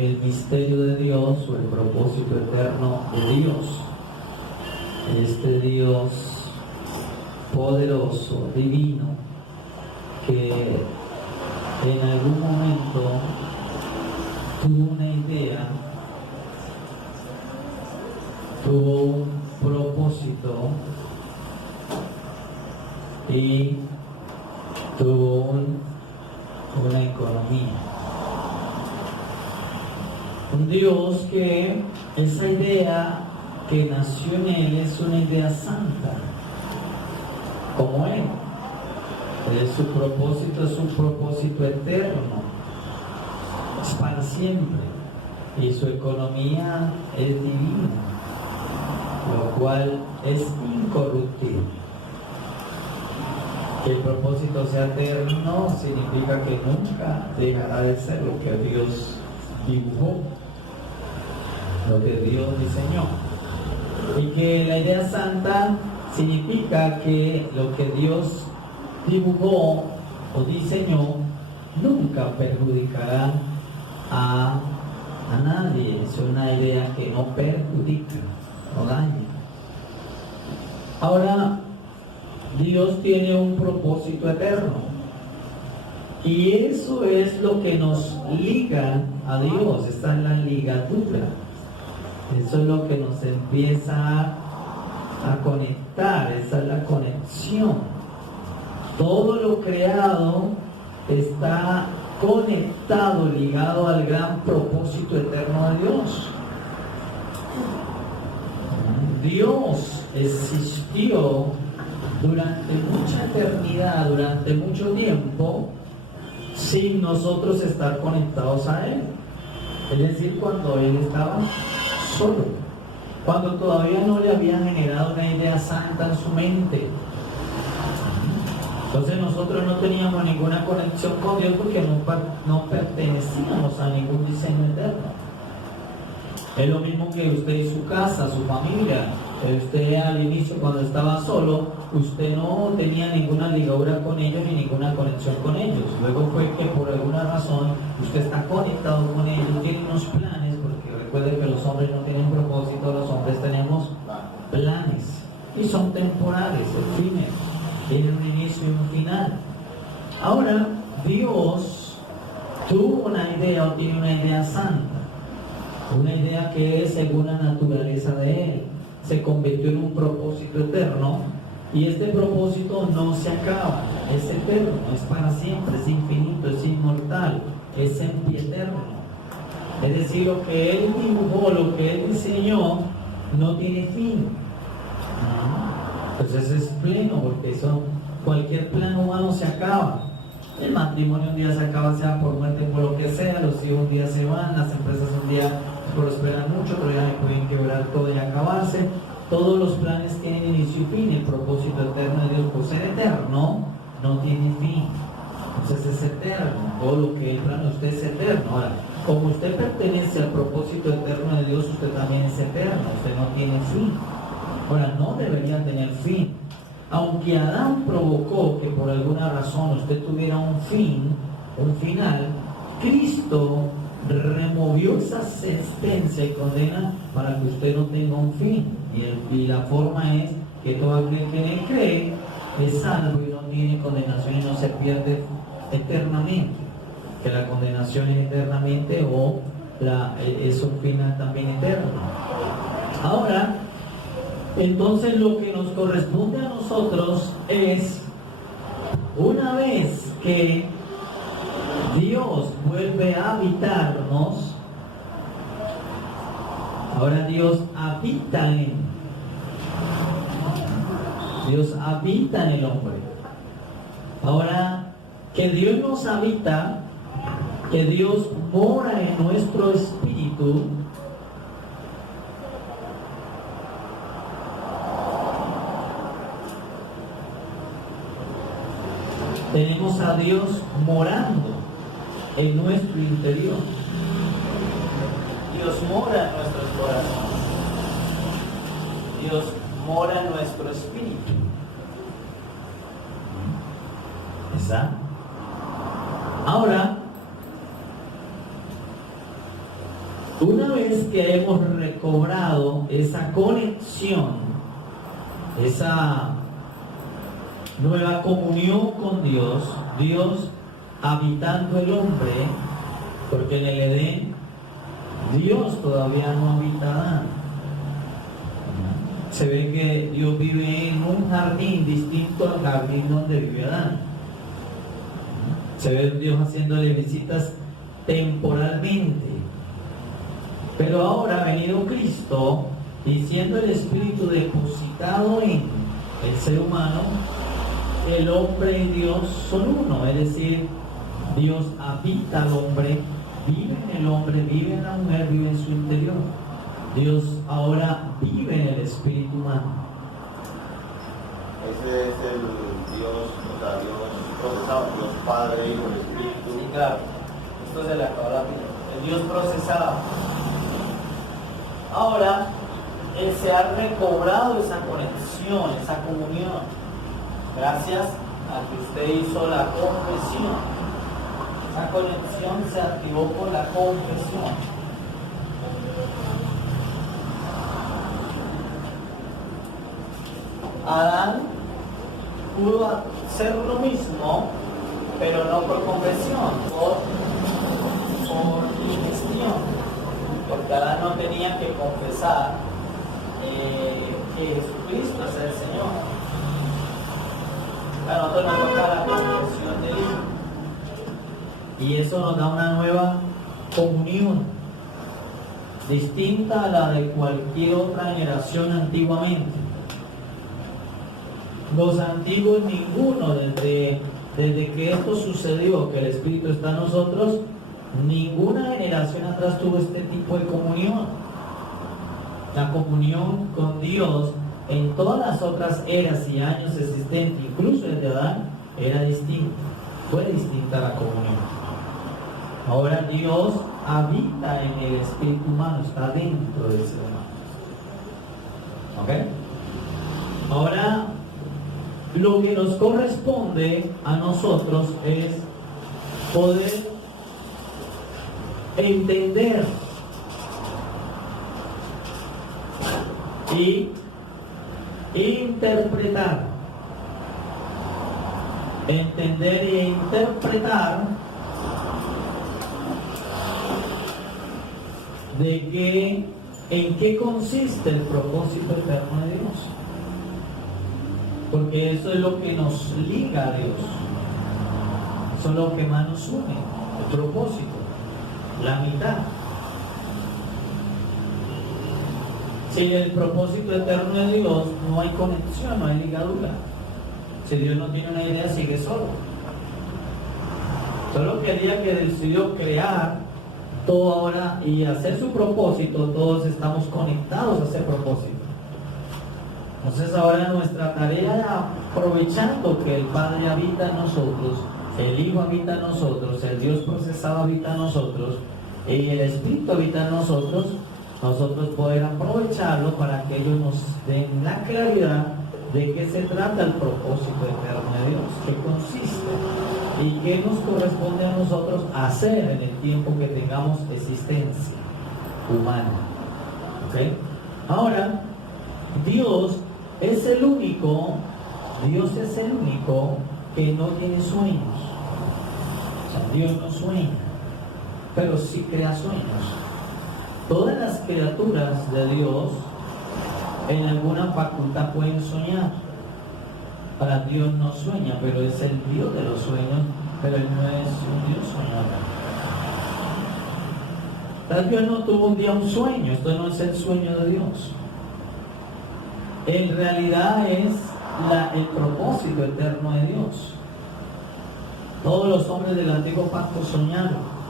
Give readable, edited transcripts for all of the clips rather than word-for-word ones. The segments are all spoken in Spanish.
el misterio de Dios o el propósito eterno de Dios. Este Dios poderoso, divino, que en algún momento tuvo una idea, tuvo un propósito y tuvo una economía. Un Dios que esa idea que nació en Él es una idea santa, como Él. Su propósito es un propósito eterno, es para siempre, y su economía es divina, lo cual es incorruptible. Que el propósito sea eterno significa que nunca dejará de ser lo que Dios dibujó, lo que Dios diseñó. Y que la idea santa significa que lo que Dios dibujó o diseñó nunca perjudicará a nadie. Es una idea que no perjudica, no daña. Ahora, Dios tiene un propósito eterno y eso es lo que nos liga a Dios. Esta es la ligadura. Eso es lo que nos empieza a conectar, esa es la conexión. Todo lo creado está conectado, ligado al gran propósito eterno de Dios. Dios existió durante mucha eternidad, durante mucho tiempo, sin nosotros estar conectados a Él. Es decir, cuando Él estaba solo, cuando todavía no le habían generado una idea santa en su mente. Entonces nosotros no teníamos ninguna conexión con Dios porque no pertenecíamos a ningún diseño eterno. Es lo mismo que usted y su casa, su familia. Usted al inicio, cuando estaba solo, usted no tenía ninguna ligadura con ellos ni ninguna conexión con ellos. Luego fue que por alguna razón usted está conectado con ellos, tiene unos planes, porque recuerde que los hombres no tienen propósito, los hombres tenemos planes y son temporales, efímeros, tienen un inicio y un final. Ahora, Dios tuvo una idea o tiene una idea santa, una idea que es según la naturaleza de Él. Se convirtió en un propósito eterno y este propósito no se acaba, es eterno, es para siempre, es infinito, es inmortal, es sempiterno. Es decir, lo que Él dibujó, lo que Él diseñó, no tiene fin. Entonces es pleno, porque cualquier plan humano se acaba. El matrimonio un día se acaba, sea por muerte, por lo que sea, los hijos un día se van, las empresas un día prosperan mucho, pero ya se pueden quebrar todo y acabarse. Todos los planes tienen inicio y fin. El propósito eterno de Dios, por ser eterno, no tiene fin. Entonces es eterno. Todo lo que Él plana usted es eterno. Ahora, como usted pertenece al propósito eterno de Dios, usted también es eterno. Usted no tiene fin. Ahora, no debería tener fin. Aunque Adán provocó que por alguna razón usted tuviera un fin, un final, Cristo removió esa sentencia y condena para que usted no tenga un fin. Y la forma es que todo aquel que en Él cree es salvo y no tiene condenación y no se pierde eternamente. Que la condenación es eternamente o es un final también eterno. Ahora, entonces lo que nos corresponde a nosotros es, una vez que Dios vuelve a habitarnos, ahora Dios habita en el hombre. Ahora que Dios nos habita, que Dios mora en nuestro espíritu, tenemos a Dios morando en nuestro interior. Dios mora en nuestros corazones. Dios mora en nuestro espíritu. ¿Está? Ahora, Una vez que hemos recobrado esa conexión, esa nueva comunión con Dios, Dios habitando el hombre, porque en el Edén Dios todavía no habita Adán. Se ve que Dios vive en un jardín distinto al jardín donde vive Adán. Se ve Dios haciéndole visitas temporalmente. Pero ahora ha venido Cristo y siendo el Espíritu depositado en el ser humano, el hombre y Dios son uno, es decir, Dios habita al hombre, vive en el hombre, vive en la mujer, vive en su interior. Dios ahora vive en el espíritu humano. Ese es el Dios, o sea, Dios procesado, Dios Padre, Hijo, el Espíritu. Sí, claro. Esto se le acabó la vida. El Dios procesado. Ahora, Él se ha recobrado esa conexión, esa comunión, gracias a que usted hizo la confesión. Esa conexión se activó con la confesión. Adán pudo hacer lo mismo, pero no por confesión, por ingestión. Porque Adán no tenía que confesar que Jesucristo es el Señor. A nosotros nos toca la confesión del Hijo. Y eso nos da una nueva comunión, distinta a la de cualquier otra generación antiguamente. Los antiguos, ninguno, desde que esto sucedió, que el Espíritu está en nosotros, ninguna generación atrás tuvo este tipo de comunión. La comunión con Dios en todas las otras eras y años existentes, incluso desde Adán, era distinta. Fue distinta la comunión. Ahora Dios habita en el espíritu humano, está dentro del ser humano. ¿Ok? Ahora, lo que nos corresponde a nosotros es poder entender y interpretar. Entender e interpretar en qué consiste el propósito eterno de Dios. Porque eso es lo que nos liga a Dios. Eso es lo que más nos une, el propósito, la mitad. Sin el propósito eterno de Dios no hay conexión, no hay ligadura. Si Dios no tiene una idea, sigue solo. Solo que el día que decidió crear todo ahora y hacer su propósito, todos estamos conectados a ese propósito. Entonces ahora nuestra tarea, aprovechando que el Padre habita en nosotros, el Hijo habita en nosotros, el Dios procesado habita en nosotros y el Espíritu habita en nosotros poder aprovecharlo para que ellos nos den la claridad de qué se trata el propósito eterno de Dios, qué consiste y qué nos corresponde a nosotros hacer en el tiempo que tengamos existencia humana. ¿Okay? Ahora, Dios es el único que no tiene sueños. O sea, Dios no sueña, pero sí crea sueños. Todas las criaturas de Dios en alguna facultad pueden soñar. Para Dios no sueña, pero es el Dios de los sueños, pero Él no es un Dios soñador. Dios no tuvo un día un sueño, esto no es el sueño de Dios. En realidad es el propósito eterno de Dios. Todos los hombres del antiguo pacto soñaron.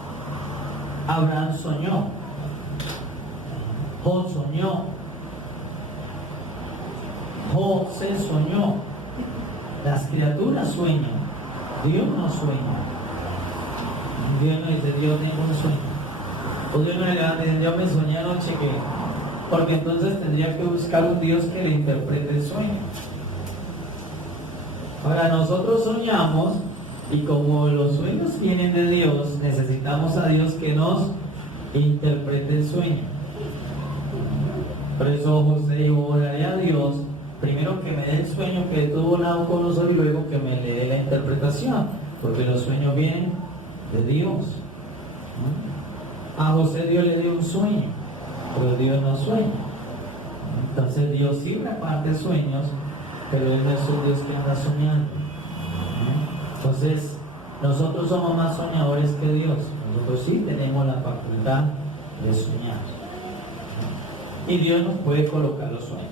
Abraham soñó, Job soñó, José soñó. Las criaturas sueñan, Dios no sueña. Dios no dice, Dios tengo un sueño. O Dios no le levanta y dice, Dios me soñé anoche que... Porque entonces tendría que buscar un Dios que le interprete el sueño. Ahora nosotros soñamos y como los sueños vienen de Dios, necesitamos a Dios que nos interprete el sueño. Por eso José dijo, oraré a Dios, primero que me dé el sueño que tuvo Nabucodonosor y luego que me le dé la interpretación, porque los sueños vienen de Dios. A José Dios le dio un sueño, pero Dios no sueña. Entonces Dios sí reparte sueños, pero Él no es un Dios que anda soñando. Entonces nosotros somos más soñadores que Dios. Nosotros sí tenemos la facultad de soñar. Y Dios nos puede colocar los sueños.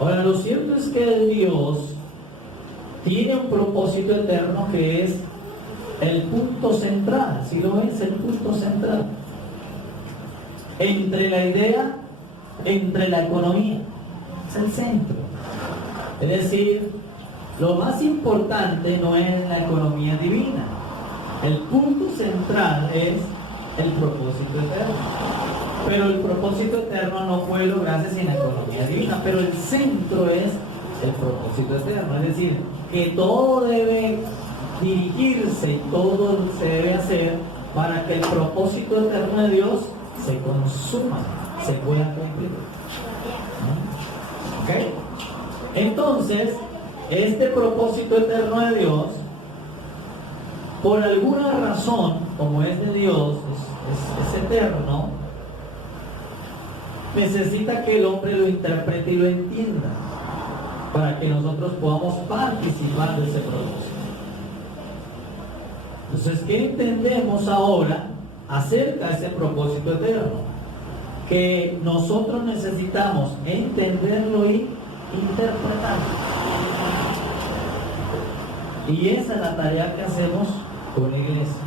Ahora, lo cierto es que Dios tiene un propósito eterno que es el punto central. Si lo ves, el punto central entre la idea, entre la economía, es el centro. Es decir, lo más importante no es la economía divina. El punto central es el propósito eterno. Pero el propósito eterno no puede lograrse sin la economía divina. Pero el centro es el propósito eterno. Es decir, que todo debe dirigirse y todo se debe hacer para que el propósito eterno de Dios se consuma, se pueda cumplir. ¿Ok? Entonces, este propósito eterno de Dios, por alguna razón, como es de Dios, es eterno, necesita que el hombre lo interprete y lo entienda, para que nosotros podamos participar de ese propósito. Entonces, ¿qué entendemos ahora acerca de ese propósito eterno? Que nosotros necesitamos entenderlo y interpretarlo. Y esa es la tarea que hacemos con la iglesia.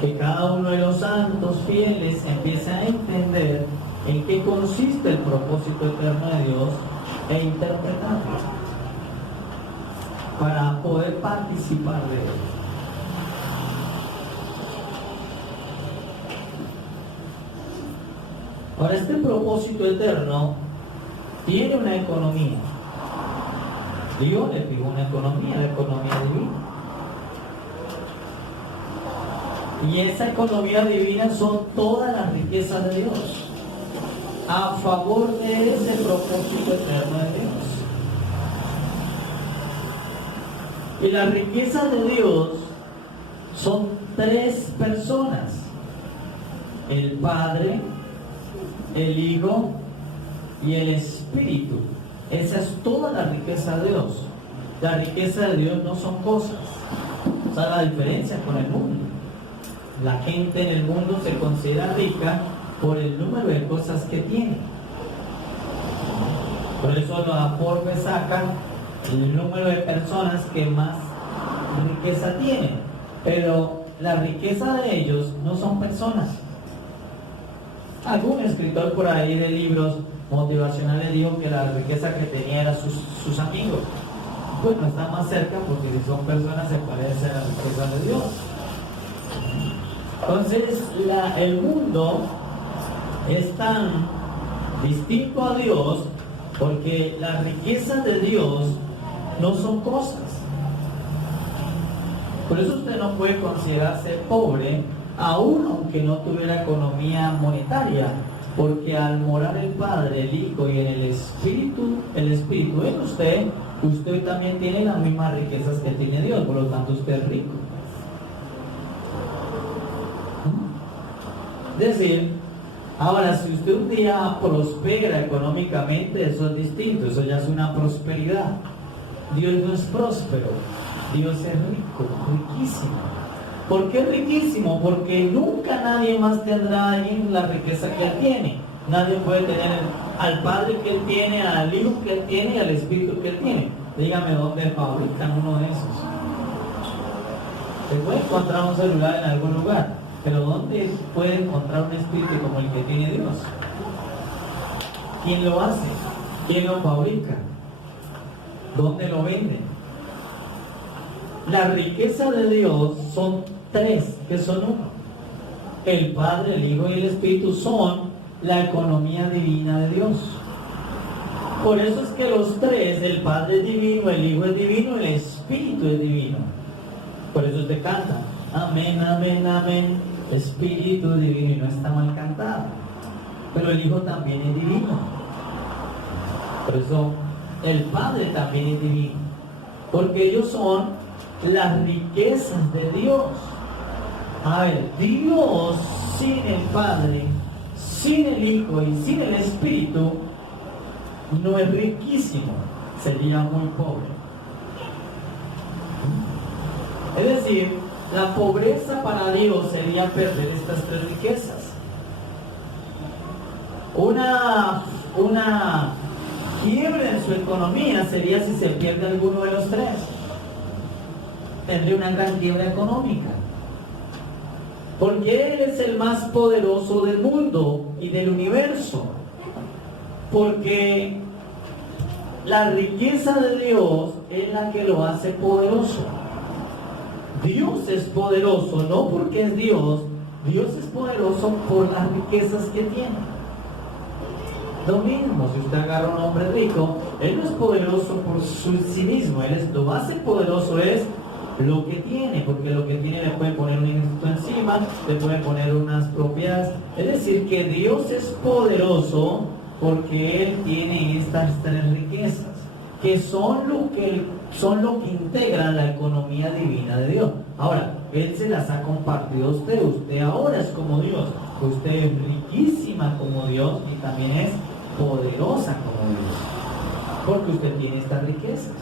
Que cada uno de los santos fieles empiece a entender en qué consiste el propósito eterno de Dios e interpretarlo para poder participar de él. Ahora, este propósito eterno tiene una economía. Dios le fijó una economía, la economía divina. Y esa economía divina son todas las riquezas de Dios a favor de ese propósito eterno de Dios. Y las riquezas de Dios son tres personas: el Padre, el Hijo y el Espíritu. Esa es toda la riqueza de Dios. La riqueza de Dios no son cosas. Esa es la diferencia con el mundo. La gente en el mundo se considera rica por el número de cosas que tiene. Por eso los Forbes sacan el número de personas que más riqueza tienen. Pero la riqueza de ellos no son personas. Algún escritor por ahí de libros motivacionales dijo que la riqueza que tenía era sus amigos. Pues no está más cerca, porque si son personas se parece a la riqueza de Dios. Entonces el mundo es tan distinto a Dios porque las riquezas de Dios no son cosas. Por eso usted no puede considerarse pobre aún aunque no tuviera economía monetaria, porque al morar el Padre, el Hijo y en el Espíritu en usted también tiene las mismas riquezas que tiene Dios, por lo tanto usted es rico. Es decir, ahora si usted un día prospera económicamente, eso es distinto, eso ya es una prosperidad. Dios no es próspero, Dios es rico, riquísimo. ¿Por qué riquísimo? Porque nunca nadie más tendrá ahí la riqueza que Él tiene. Nadie puede tener al Padre que Él tiene, al Hijo que Él tiene y al Espíritu que Él tiene. Dígame dónde fabrican uno de esos. Se puede encontrar un celular en algún lugar, pero ¿dónde puede encontrar un espíritu como el que tiene Dios? ¿Quién lo hace? ¿Quién lo fabrica? ¿Dónde lo venden? La riqueza de Dios son tres, que son uno. El Padre, el Hijo y el Espíritu son la economía divina de Dios. Por eso es que los tres, el Padre es divino, el Hijo es divino, el Espíritu es divino. Por eso usted canta, amén, amén, amén, espíritu divino y no está mal cantado. Pero el Hijo también es divino. Por eso el Padre también es divino. Porque ellos son las riquezas de Dios. A ver, Dios sin el Padre, sin el Hijo y sin el Espíritu no es riquísimo, sería muy pobre. Es decir, la pobreza para Dios sería perder estas tres riquezas. Una quiebra en su economía sería si se pierde alguno de los tres. Tendría una gran quiebra económica. Porque Él es el más poderoso del mundo y del universo. Porque la riqueza de Dios es la que lo hace poderoso. Dios es poderoso, no porque es Dios. Dios es poderoso por las riquezas que tiene. Lo mismo, si usted agarra a un hombre rico, él no es poderoso por sí mismo. Lo más poderoso es lo que tiene, porque lo que tiene le puede poner un ejército encima, le puede poner unas propiedades. Es decir, que Dios es poderoso porque Él tiene estas tres riquezas, que son lo que integran la economía divina de Dios. Ahora, Él se las ha compartido a usted. Usted ahora es como Dios. Usted es riquísima como Dios y también es poderosa como Dios, porque usted tiene estas riquezas.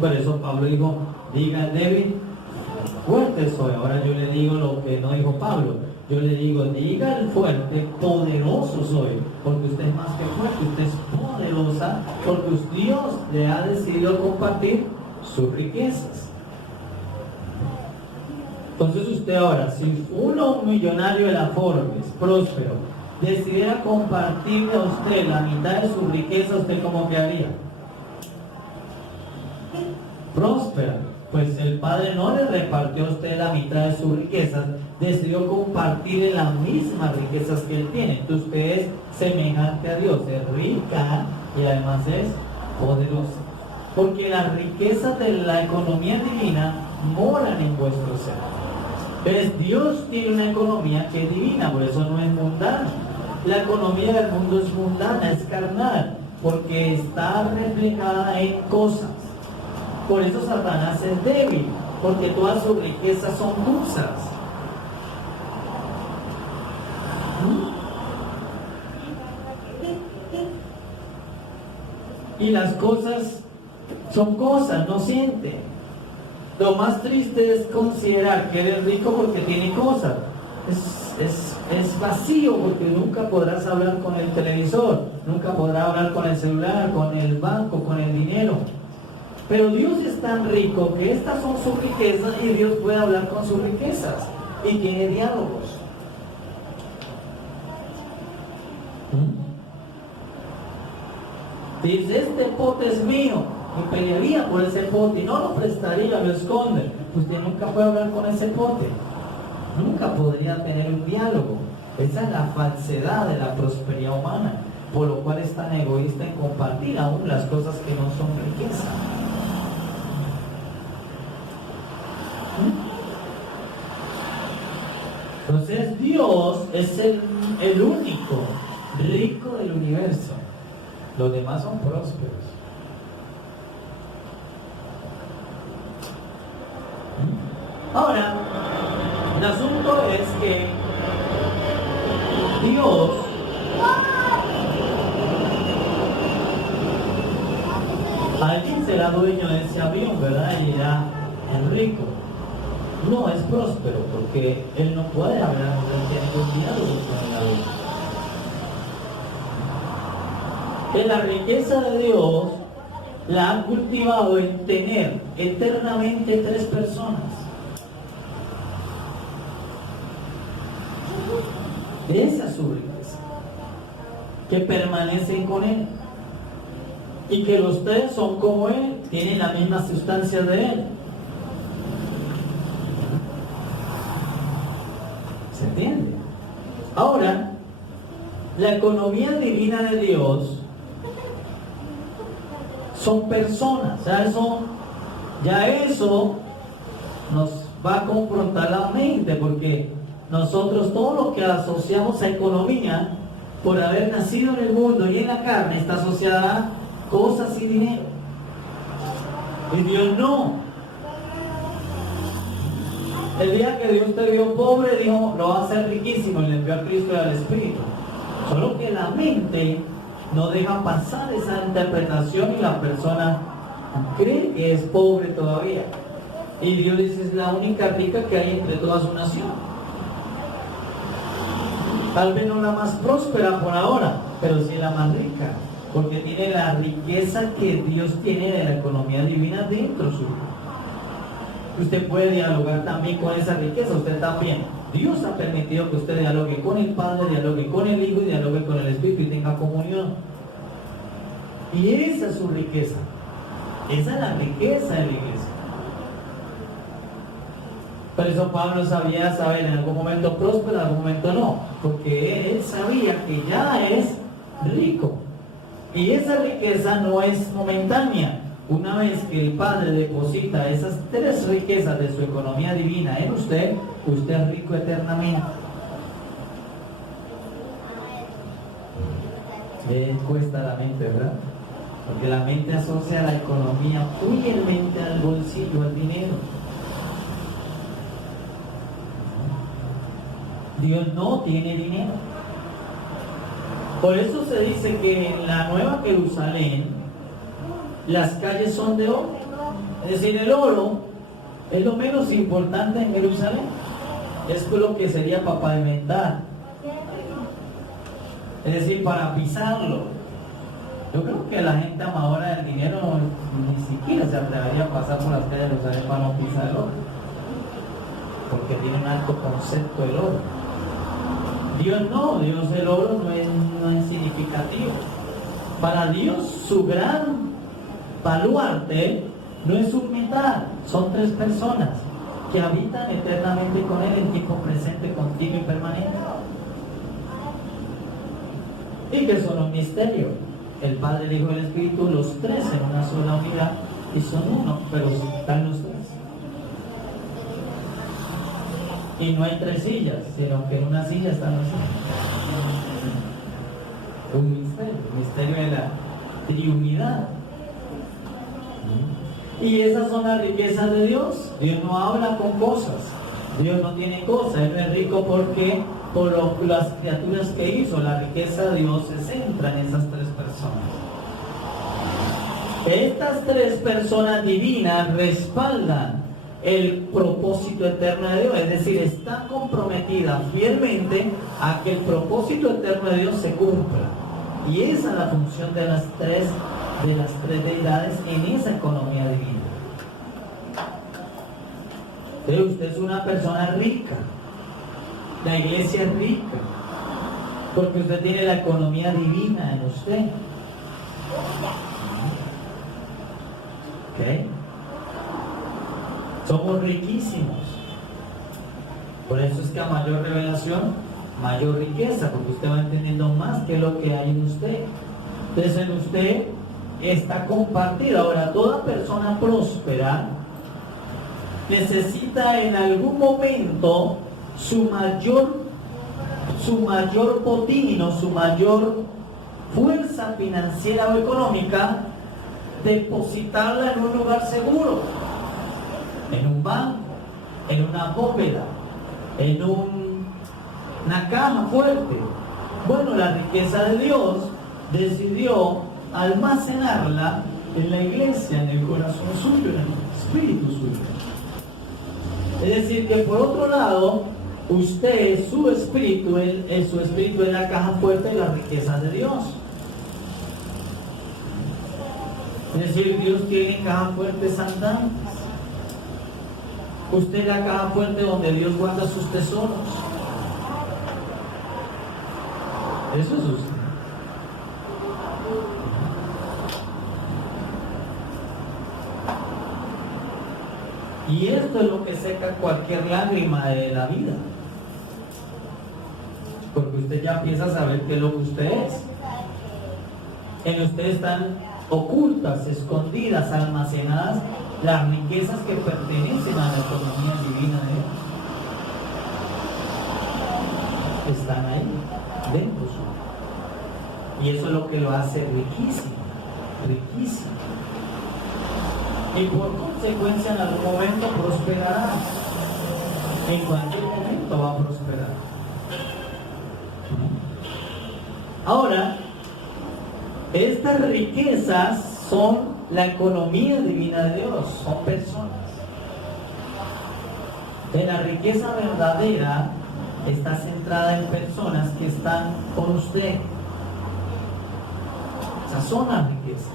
Por eso Pablo dijo, diga al débil, fuerte soy. Ahora yo le digo lo que no dijo Pablo. Yo le digo, diga al fuerte, poderoso soy. Porque usted es más que fuerte, usted es poderosa, porque Dios le ha decidido compartir sus riquezas. Entonces usted ahora, si un millonario de la Forbes, próspero, decidiera compartirle a usted la mitad de su riqueza, ¿usted cómo quedaría? Próspera. Pues el Padre no le repartió a usted la mitad de sus riquezas, decidió compartirle las mismas riquezas que Él tiene. Entonces usted es semejante a Dios, es rica y además es poderosa. Porque las riquezas de la economía divina moran en vuestro ser. Pero Dios tiene una economía que es divina, por eso no es mundana. La economía del mundo es mundana, es carnal, porque está reflejada en cosas. Por eso Satanás es débil, porque todas sus riquezas son cosas. Y las cosas son cosas, no sienten. Lo más triste es considerar que eres rico porque tiene cosas. Es vacío, porque nunca podrás hablar con el televisor, nunca podrás hablar con el celular, con el banco, con el dinero. Pero Dios es tan rico que estas son sus riquezas y Dios puede hablar con sus riquezas y tiene diálogos. Dice, este pote es mío, y pelearía por ese pote y no lo prestaría, lo esconde. Usted nunca puede hablar con ese pote, nunca podría tener un diálogo. Esa es la falsedad de la prosperidad humana, por lo cual es tan egoísta en compartir aún las cosas que no son riqueza. Entonces Dios es el único rico del universo. Los demás son prósperos. Ahora, el asunto es que Dios alguien será dueño de ese avión, ¿verdad? Y dirá, es rico. No es próspero, porque él no puede hablar, no tiene ningún diálogo con el avión. Que la riqueza de Dios la han cultivado en tener eternamente tres personas. Esa es su riqueza, que permanecen con Él y que los tres son como Él, tienen la misma sustancia de Él. ¿Se entiende? Ahora, la economía divina de Dios son personas, ya eso nos va a confrontar la mente, porque nosotros todo lo que asociamos a economía, por haber nacido en el mundo y en la carne, está asociada a cosas y dinero. Y Dios no. El día que Dios te vio pobre, dijo, lo va a hacer riquísimo, y le envió a Cristo y al Espíritu. Solo que la mente no deja pasar esa interpretación y la persona cree que es pobre todavía. Y Dios dice, es la única rica que hay entre toda su nación. Tal vez no la más próspera por ahora, pero sí la más rica, porque tiene la riqueza que Dios tiene de la economía divina dentro suyo. Usted puede dialogar también con esa riqueza, usted también. Dios ha permitido que usted dialogue con el Padre, dialogue con el Hijo y dialogue con el Espíritu y tenga comunión. Y esa es su riqueza. Esa es la riqueza de la iglesia. Por eso Pablo sabía saber en algún momento próspero, en algún momento no, porque él sabía que ya es rico. Y esa riqueza no es momentánea. Una vez que el Padre deposita esas tres riquezas de su economía divina en usted, usted es rico eternamente. Cuesta la mente, ¿verdad? Porque la mente asocia la economía fielmente al bolsillo, al dinero. Dios no tiene dinero. Por eso se dice que en la Nueva Jerusalén las calles son de oro. Es decir, el oro es lo menos importante en Jerusalén. Es lo que sería para pavimentar. Es decir, para pisarlo. Yo creo que la gente amadora del dinero ni siquiera se atrevería a pasar por las calles de Jerusalén para no pisar el oro, porque tiene un alto concepto el oro. Dios no, Dios el oro no es significativo. Para Dios su gran baluarte no es un metal, son tres personas que habitan eternamente con Él en tiempo presente, continuo y permanente. Y que son un misterio. El Padre, el Hijo y el Espíritu, los tres en una sola unidad, y son uno, pero están los tres. Y no hay tres sillas, sino que en una silla están los tres. Un misterio de la triunidad. Y esas son las riquezas de Dios. Dios no habla con cosas. Dios no tiene cosas. Él no es rico porque por las criaturas que hizo. La riqueza de Dios se centra en esas tres personas. Estas tres personas divinas respaldan el propósito eterno de Dios. Es decir, están comprometidas fielmente a que el propósito eterno de Dios se cumpla. Y esa es la función de las tres deidades en esa economía divina. Entonces usted es una persona rica. La iglesia es rica porque usted tiene la economía divina en usted. ¿Ok? Somos riquísimos. Por eso es que a mayor revelación, mayor riqueza, porque usted va entendiendo más que lo que hay en usted. Entonces en usted está compartida. Ahora, toda persona próspera necesita en algún momento su mayor botín o su mayor fuerza financiera o económica, depositarla en un lugar seguro, en un banco, en una bóveda, en una caja fuerte. Bueno, la riqueza de Dios decidió almacenarla en la iglesia, en el corazón suyo, en el espíritu suyo. Es decir, que por otro lado, usted, su espíritu es la caja fuerte de las riquezas de Dios. Es decir, Dios tiene cajas fuertes andantes. Usted es la caja fuerte donde Dios guarda sus tesoros. Eso es usted. Y esto es lo que seca cualquier lágrima de la vida. Porque usted ya empieza a saber qué es lo que usted es. En usted están ocultas, escondidas, almacenadas las riquezas que pertenecen a la economía divina de Dios están ahí, dentro suyo. Y eso es lo que lo hace riquísimo, riquísimo. Y por consecuencia en algún momento prosperará. En cualquier momento va a prosperar. Ahora, estas riquezas son la economía divina de Dios, son personas. La riqueza verdadera está centrada en personas que están con usted. Esas son las riquezas.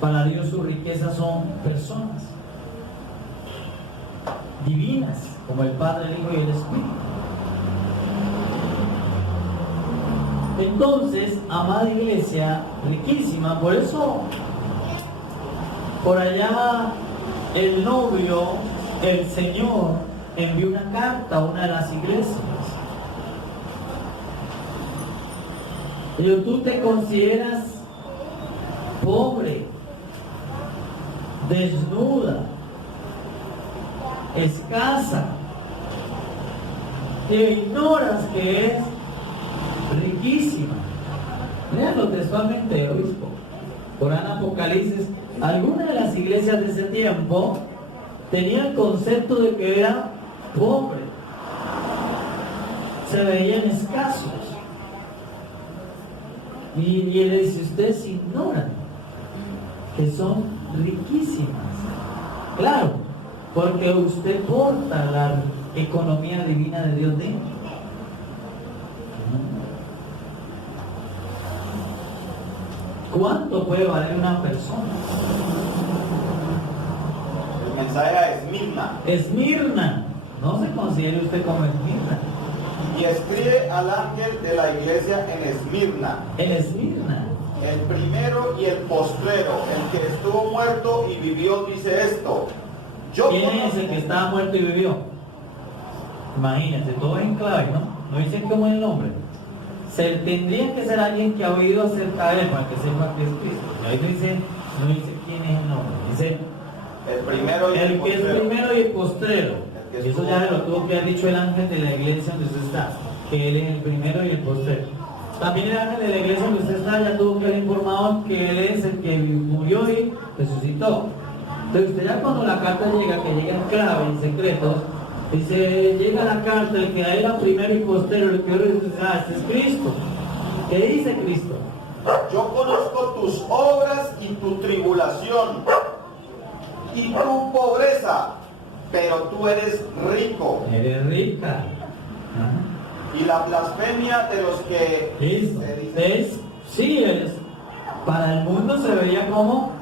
Para Dios sus riquezas son personas divinas, como el Padre, el Hijo y el Espíritu. Entonces, amada iglesia, riquísima, por eso por allá el novio, el Señor, envió una carta a una de las iglesias. Dijo, tú te consideras pobre, desnuda, escasa, te ignoras que es riquísima. Léanlo textualmente, obispo. Corán Apocalipsis. Algunas de las iglesias de ese tiempo tenían el concepto de que era pobre, se veían escasos. Y él dice, ustedes ignoran que son riquísimas. Claro, porque usted porta la economía divina de Dios dentro. ¿Cuánto puede valer una persona? El mensaje a Esmirna. Esmirna. No se considere usted como Esmirna. Y escribe al ángel de la iglesia en Esmirna. El Esmirna. El primero y el postrero, el que estuvo muerto y vivió, dice esto. Yo ¿Quién es el que estaba muerto y vivió? Imagínate, todo en clave, ¿no? No dicen cómo es el nombre. Tendría que ser alguien que ha oído acerca de él para que sepa que es Cristo. Y ahí no dice quién es el nombre. Dice el primero y el que es postrero. primero y el postrero. Y eso ya se lo tuvo que haber dicho el ángel de la iglesia donde usted está, que él es el primero y el postrero. También el ángel de la iglesia donde usted está ya tuvo que haber informado que él es el que murió y resucitó. Entonces usted ya cuando la carta llega, que llega en clave, en secretos, dice, llega la carta, el que da era primero y postrero, el que ahora dice, este es Cristo. ¿Qué dice Cristo? Yo conozco tus obras y tu tribulación y tu pobreza, pero tú eres rico. Eres rica. Y la blasfemia de los que Listo. se dicen, Sí, para el mundo se vería como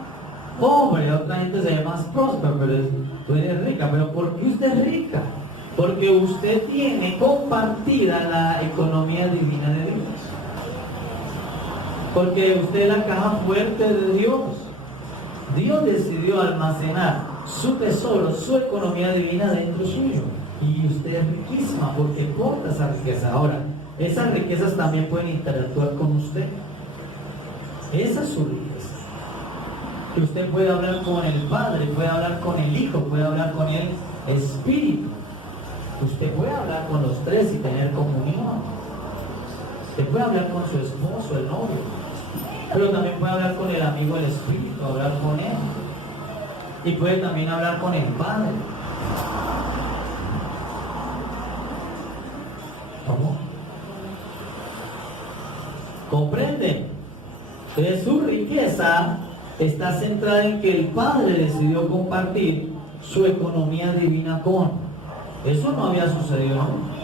pobre, otra gente se ve más próspero, pero tú eres rica. ¿Pero por qué usted es rica? Porque usted tiene compartida la economía divina de Dios. Porque usted es la caja fuerte de Dios. Dios decidió almacenar su tesoro, su economía divina dentro suyo. Y usted es riquísima porque porta esa riqueza. Ahora, esas riquezas también pueden interactuar con usted. Esa es su riqueza. Que usted puede hablar con el Padre, puede hablar con el Hijo, puede hablar con el Espíritu. Usted puede hablar con los tres y tener comunión. Usted puede hablar con su esposo, el novio. Pero también puede hablar con el amigo del Espíritu, hablar con él. Y puede también hablar con el Padre. ¿Cómo? ¿Comprenden? Entonces su riqueza está centrada en que el Padre decidió compartir su economía divina con. Eso no había sucedido nunca.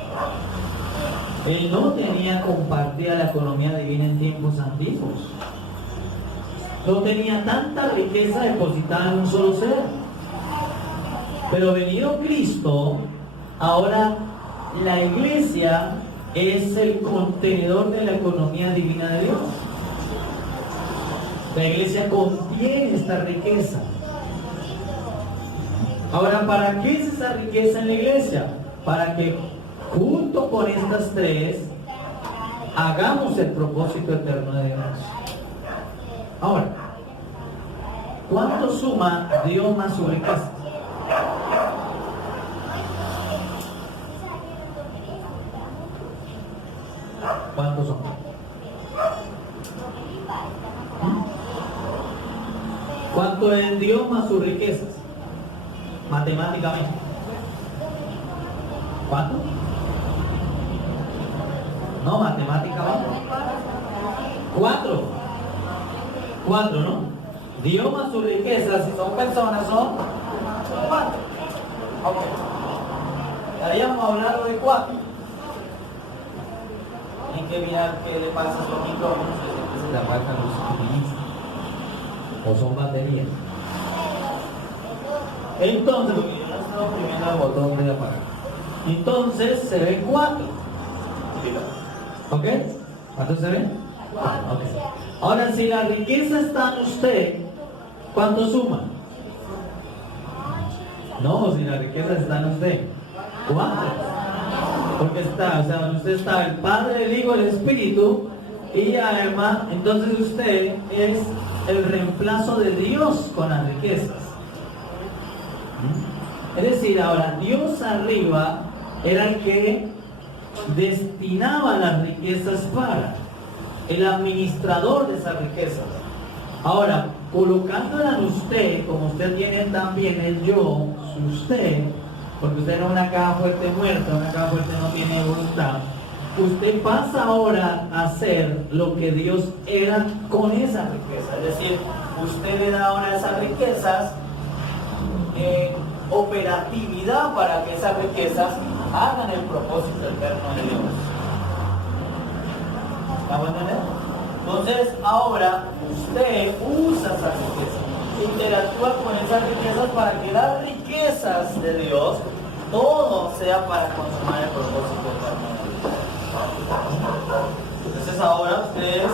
Él no tenía compartida la economía divina en tiempos antiguos. No tenía tanta riqueza depositada en un solo ser. Pero venido Cristo, ahora la iglesia es el contenedor de la economía divina de Dios. La iglesia contiene esta riqueza. Ahora, ¿para qué es esa riqueza en la iglesia? Para que junto con estas tres hagamos el propósito eterno de Dios. Ahora, ¿Cuánto suma Dios más su riqueza? ¿Cuántos son? ¿Cuánto es Dios más sus riquezas? Matemáticamente. ¿Cuánto? No, matemáticamente. 4. 4, ¿no? Dios más sus riquezas, si son personas, son 4. Ok. Estaríamos hablando de 4. Hay que mirar qué le pasa a los micrófonos, que se le apagan los suministros. O son baterías. Entonces, porque yo no estoy oprimiendo el botón de apagar. Entonces se ven 4. ¿Ok? ¿Cuántos se ven? 4. Okay. Ahora, si la riqueza está en usted, ¿cuánto suma? No, si la riqueza está en usted, 4. Porque está, o sea, en usted está el Padre, el Hijo, el Espíritu, y además, entonces usted es el reemplazo de Dios con las riquezas. Es decir, ahora, Dios arriba era el que destinaba las riquezas para el administrador de esas riquezas. Ahora, colocándola en usted, como usted tiene también el yo, su usted, porque usted no es una caja fuerte muerta, una caja fuerte no tiene voluntad, usted pasa ahora a hacer lo que Dios era con esa riqueza. Es decir, usted le da ahora a esas riquezas operatividad para que esas riquezas hagan el propósito eterno de Dios. ¿Estamos entendiendo? Entonces, ahora usted usa esas riquezas, interactúa con esas riquezas para que las riquezas de Dios, todo sea para consumar el propósito eterno de Dios. Entonces, ahora usted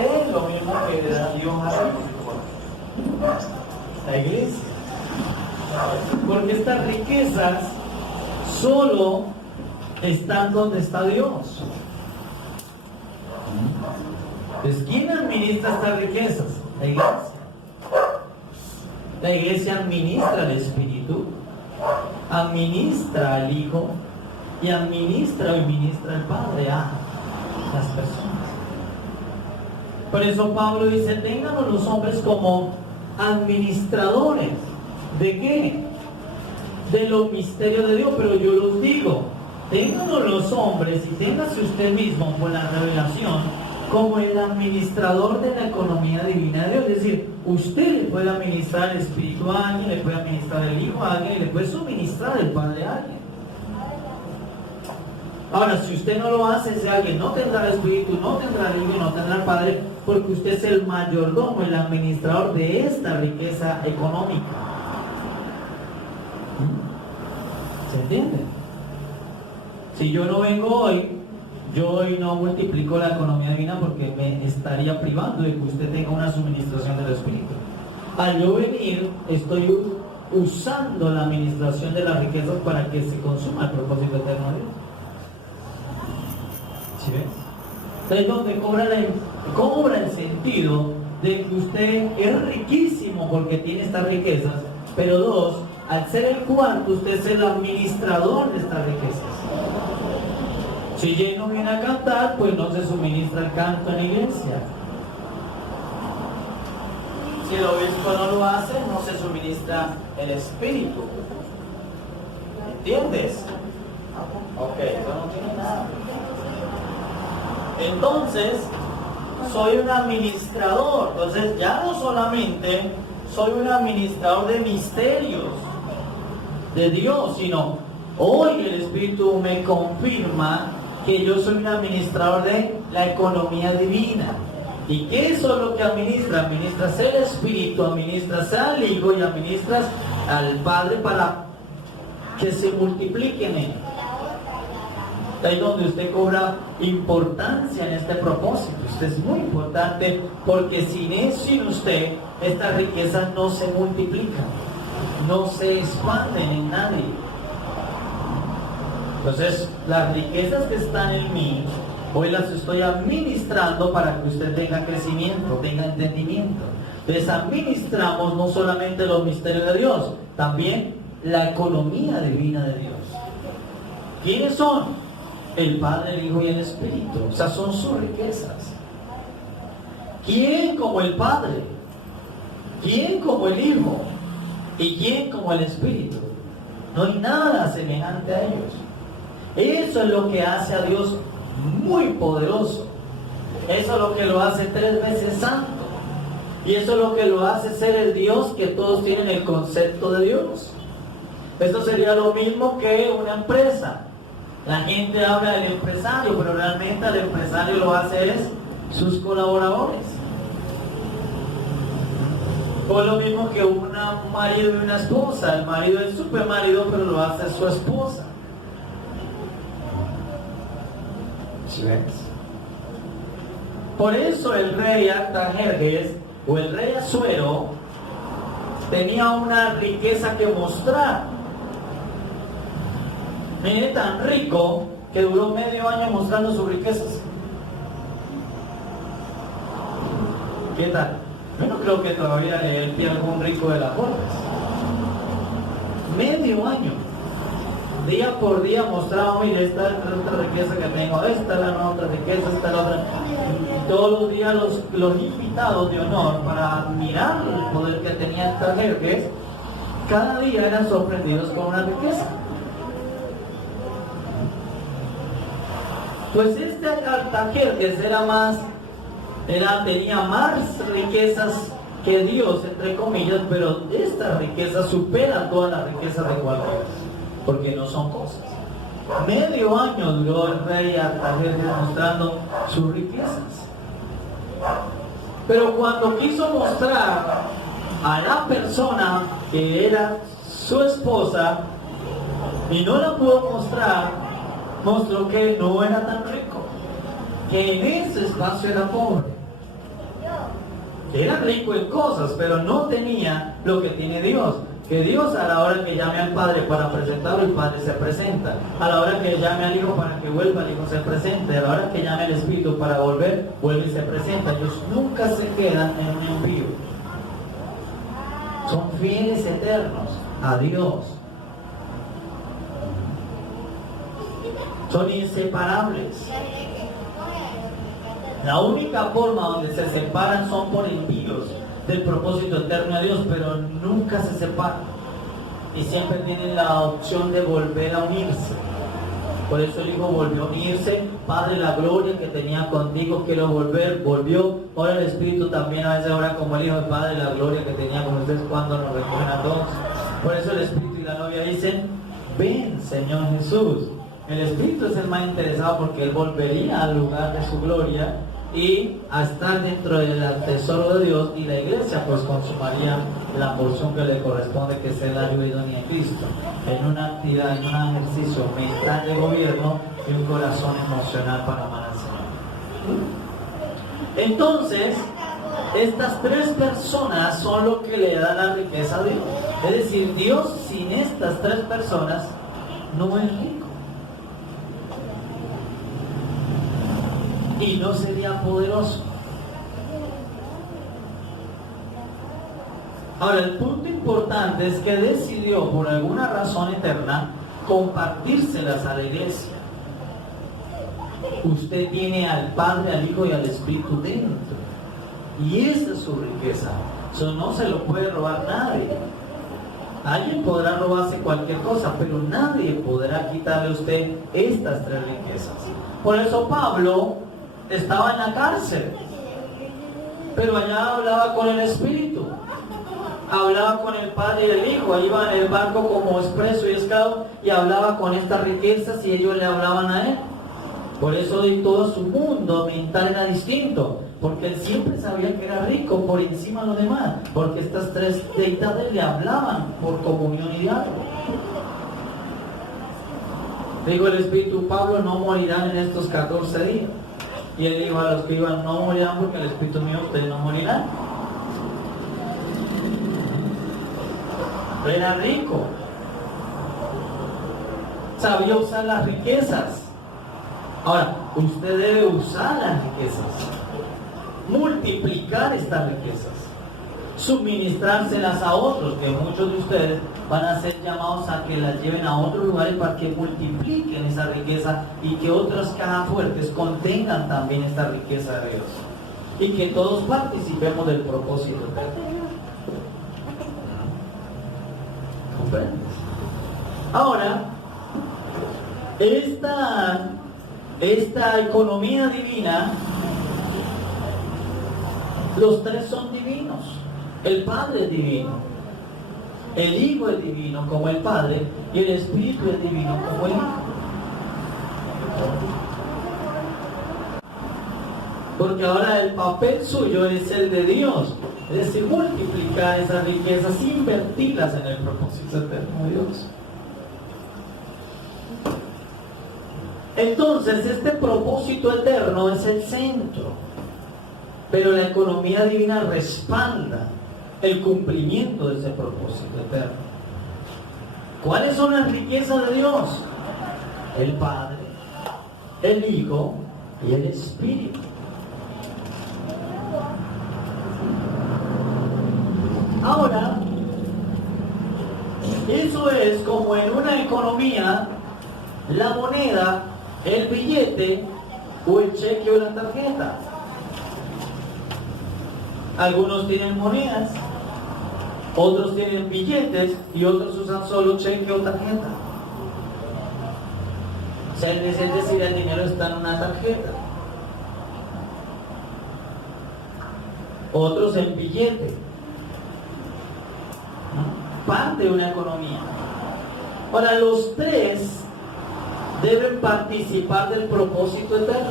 es lo mismo que le da Dios a la iglesia. Porque estas riquezas solo están donde está Dios. Entonces, ¿quién administra estas riquezas? La iglesia. La iglesia administra el Espíritu, administra al Hijo y administra y ministra el Padre a las personas. Por eso Pablo dice, ténganlos los hombres como administradores. ¿De qué? De los misterios de Dios. Pero yo los digo, ténganlos los hombres y téngase usted mismo por la revelación como el administrador de la economía divina de Dios. Es decir, usted le puede administrar el Espíritu a alguien, le puede administrar el Hijo a alguien y le puede suministrar el Padre a alguien. Ahora, si usted no lo hace, ese alguien no tendrá el Espíritu, no tendrá el Hijo y no tendrá el Padre, porque usted es el mayordomo, el administrador de esta riqueza económica. ¿Se entiende? Si yo no vengo hoy, yo hoy no multiplico la economía divina porque me estaría privando de que usted tenga una suministración del Espíritu. Al yo venir, estoy usando la administración de las riquezas para que se consuma el propósito eterno de Dios. ¿Sí ves? Entonces, donde cobra el sentido de que usted es riquísimo porque tiene estas riquezas, pero dos, al ser el cuarto, usted es el administrador de estas riquezas. Si ella no viene a cantar, pues no se suministra el canto en la iglesia. Si el obispo no lo hace, no se suministra el Espíritu. ¿Entiendes? Ok, eso no tiene nada. Entonces, soy un administrador. Entonces, ya no solamente soy un administrador de misterios de Dios, sino hoy el Espíritu me confirma que yo soy un administrador de la economía divina. ¿Y qué es lo que administra? Administras el Espíritu, administras al Hijo y administras al Padre para que se multipliquen en él. Ahí donde usted cobra importancia en este propósito. Usted es muy importante porque sin usted estas riquezas no se multiplican, no se expanden en nadie. Entonces, las riquezas que están en mí, hoy las estoy administrando para que usted tenga crecimiento, tenga entendimiento. Les administramos no solamente los misterios de Dios, también la economía divina de Dios. ¿Quiénes son? El Padre, el Hijo y el Espíritu. O sea, son sus riquezas. ¿Quién como el Padre? ¿Quién como el Hijo? ¿Y quién como el Espíritu? No hay nada semejante a ellos. Eso es lo que hace a Dios muy poderoso. Eso es lo que lo hace 3 veces santo. Y eso es lo que lo hace ser el Dios que todos tienen el concepto de Dios. Esto sería lo mismo que una empresa. La gente habla del empresario, pero realmente el empresario lo hace es sus colaboradores. O lo mismo que un marido y una esposa. El marido es super marido, pero lo hace su esposa. ¿Sí ves? Por eso el rey Artajerjes o el rey Asuero tenía una riqueza que mostrar. Mire, tan rico que duró medio año mostrando sus riquezas. ¿Qué tal? Yo no creo que todavía él pida algún rico de las Forbes. Medio año. Día por día mostraba, mire, esta es la otra riqueza que tengo, esta es la otra riqueza, esta es la otra. Todos los días los invitados de honor para admirar el poder que tenía Artajerjes, cada día eran sorprendidos con una riqueza. Pues este Artajerjes tenía más riquezas que Dios, entre comillas, pero esta riqueza supera todas las riquezas de cualquiera, porque no son cosas. Medio año duró el rey Artajerjes mostrando sus riquezas. Pero cuando quiso mostrar a la persona que era su esposa y no la pudo mostrar, mostró que no era tan rico, que en ese espacio era pobre, que era rico en cosas, pero no tenía lo que tiene Dios. Que Dios, a la hora que llame al Padre para presentarlo, el Padre se presenta. A la hora que llame al Hijo para que vuelva, el Hijo se presenta. A la hora que llame al Espíritu para volver, vuelve y se presenta. Ellos nunca se quedan en un envío. Son fieles eternos a Dios. Son inseparables. La única forma donde se separan son por envíos del propósito eterno de Dios, pero nunca se separan y siempre tienen la opción de volver a unirse. Por eso el Hijo volvió a unirse. Padre, la gloria que tenía contigo quiero volver, volvió. Ahora el Espíritu también a veces ora como el Hijo del Padre, la gloria que tenía con ustedes cuando nos recogen a todos. Por eso el Espíritu y la novia dicen, ven Señor Jesús. El Espíritu es el más interesado porque Él volvería al lugar de su gloria y a estar dentro del tesoro de Dios, y la iglesia pues consumaría la porción que le corresponde, que es el ayuda idónea de Cristo, en una actividad, en un ejercicio mental de gobierno y un corazón emocional para amar al Señor. Entonces, estas 3 personas son lo que le dan la riqueza a Dios. Es decir, Dios sin estas 3 personas no es rico. Y no sería poderoso. Ahora, el punto importante es que decidió, por alguna razón eterna, compartírselas a la iglesia. Usted tiene al Padre, al Hijo y al Espíritu dentro. Y esa es su riqueza. Eso no se lo puede robar nadie. Alguien podrá robarse cualquier cosa, pero nadie podrá quitarle a usted estas 3 riquezas. Por eso Pablo estaba en la cárcel, pero allá hablaba con el Espíritu, hablaba con el Padre y el Hijo. Ahí iba en el barco como expreso y esclavo y hablaba con estas riquezas y ellos le hablaban a él. Por eso de todo su mundo mental era distinto, porque él siempre sabía que era rico por encima de los demás, porque estas 3 deidades le hablaban por comunión y diálogo. Digo el Espíritu, Pablo, no morirán en estos 14 días. Y él dijo a los que iban, no morirán porque el Espíritu mío, ustedes no morirán. Era rico. Sabía usar las riquezas. Ahora, usted debe usar las riquezas. Multiplicar estas riquezas. suministrárselas a otros, que muchos de ustedes van a ser llamados a que las lleven a otros lugares para que multipliquen esa riqueza y que otras cajas fuertes contengan también esta riqueza de Dios. Y que todos participemos del propósito eterno. ¿Comprendes? Ahora, esta economía divina, los tres son divinos. El Padre es divino, el Hijo es divino como el Padre y el Espíritu es divino como el Hijo. Porque ahora el papel suyo es el de Dios, es decir, multiplicar esas riquezas, invertirlas en el propósito eterno de Dios. Entonces, este propósito eterno es el centro, pero la economía divina respalda el cumplimiento de ese propósito eterno. ¿Cuáles son las riquezas de Dios? El Padre, el Hijo y el Espíritu. Ahora, eso es como en una economía, la moneda, el billete o el cheque o la tarjeta. Algunos tienen monedas, otros tienen billetes y otros usan solo cheque o tarjeta. O sea, es decir, el dinero está en una tarjeta. Otros en billete. Parte de una economía. Ahora, los tres deben participar del propósito eterno.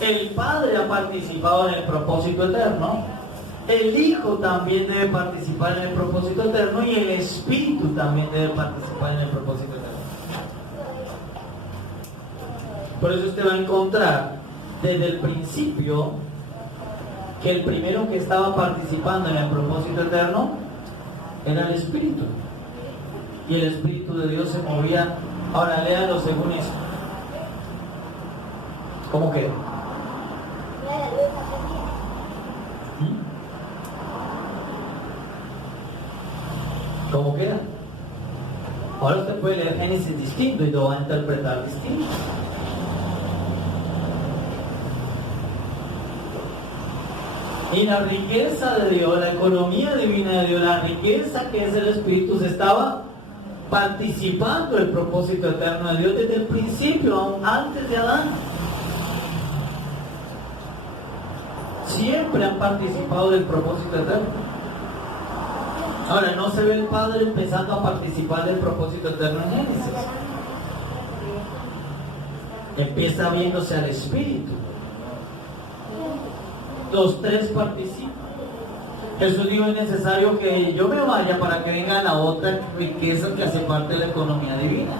El Padre ha participado en el propósito eterno, el Hijo también debe participar en el propósito eterno y el Espíritu también debe participar en el propósito eterno. Por eso usted va a encontrar desde el principio que el primero que estaba participando en el propósito eterno era el Espíritu. Y el Espíritu de Dios se movía. Ahora léalo según eso. ¿Cómo queda? ¿Cómo queda? Ahora usted puede leer Génesis distinto y lo va a interpretar distinto. Y la riqueza de Dios, la economía divina de Dios, la riqueza que es el Espíritu, se estaba participando del propósito eterno de Dios desde el principio, aún antes de Adán. Siempre han participado del propósito eterno. Ahora, no se ve el Padre empezando a participar del propósito eterno en Génesis. Empieza viéndose al Espíritu. Los tres participan. Jesús dijo: es necesario que yo me vaya para que venga la otra riqueza que hace parte de la economía divina.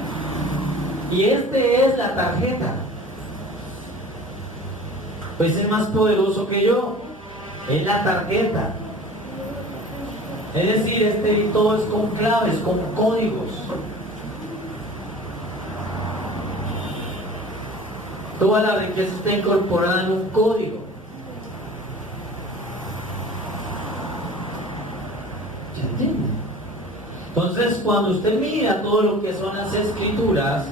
Y este es la tarjeta. Pues es más poderoso que yo. Es la tarjeta. Es decir, todo es con claves, con códigos. Toda la riqueza está incorporada en un código. ¿Se entiende? Entonces, cuando usted mira todo lo que son las escrituras,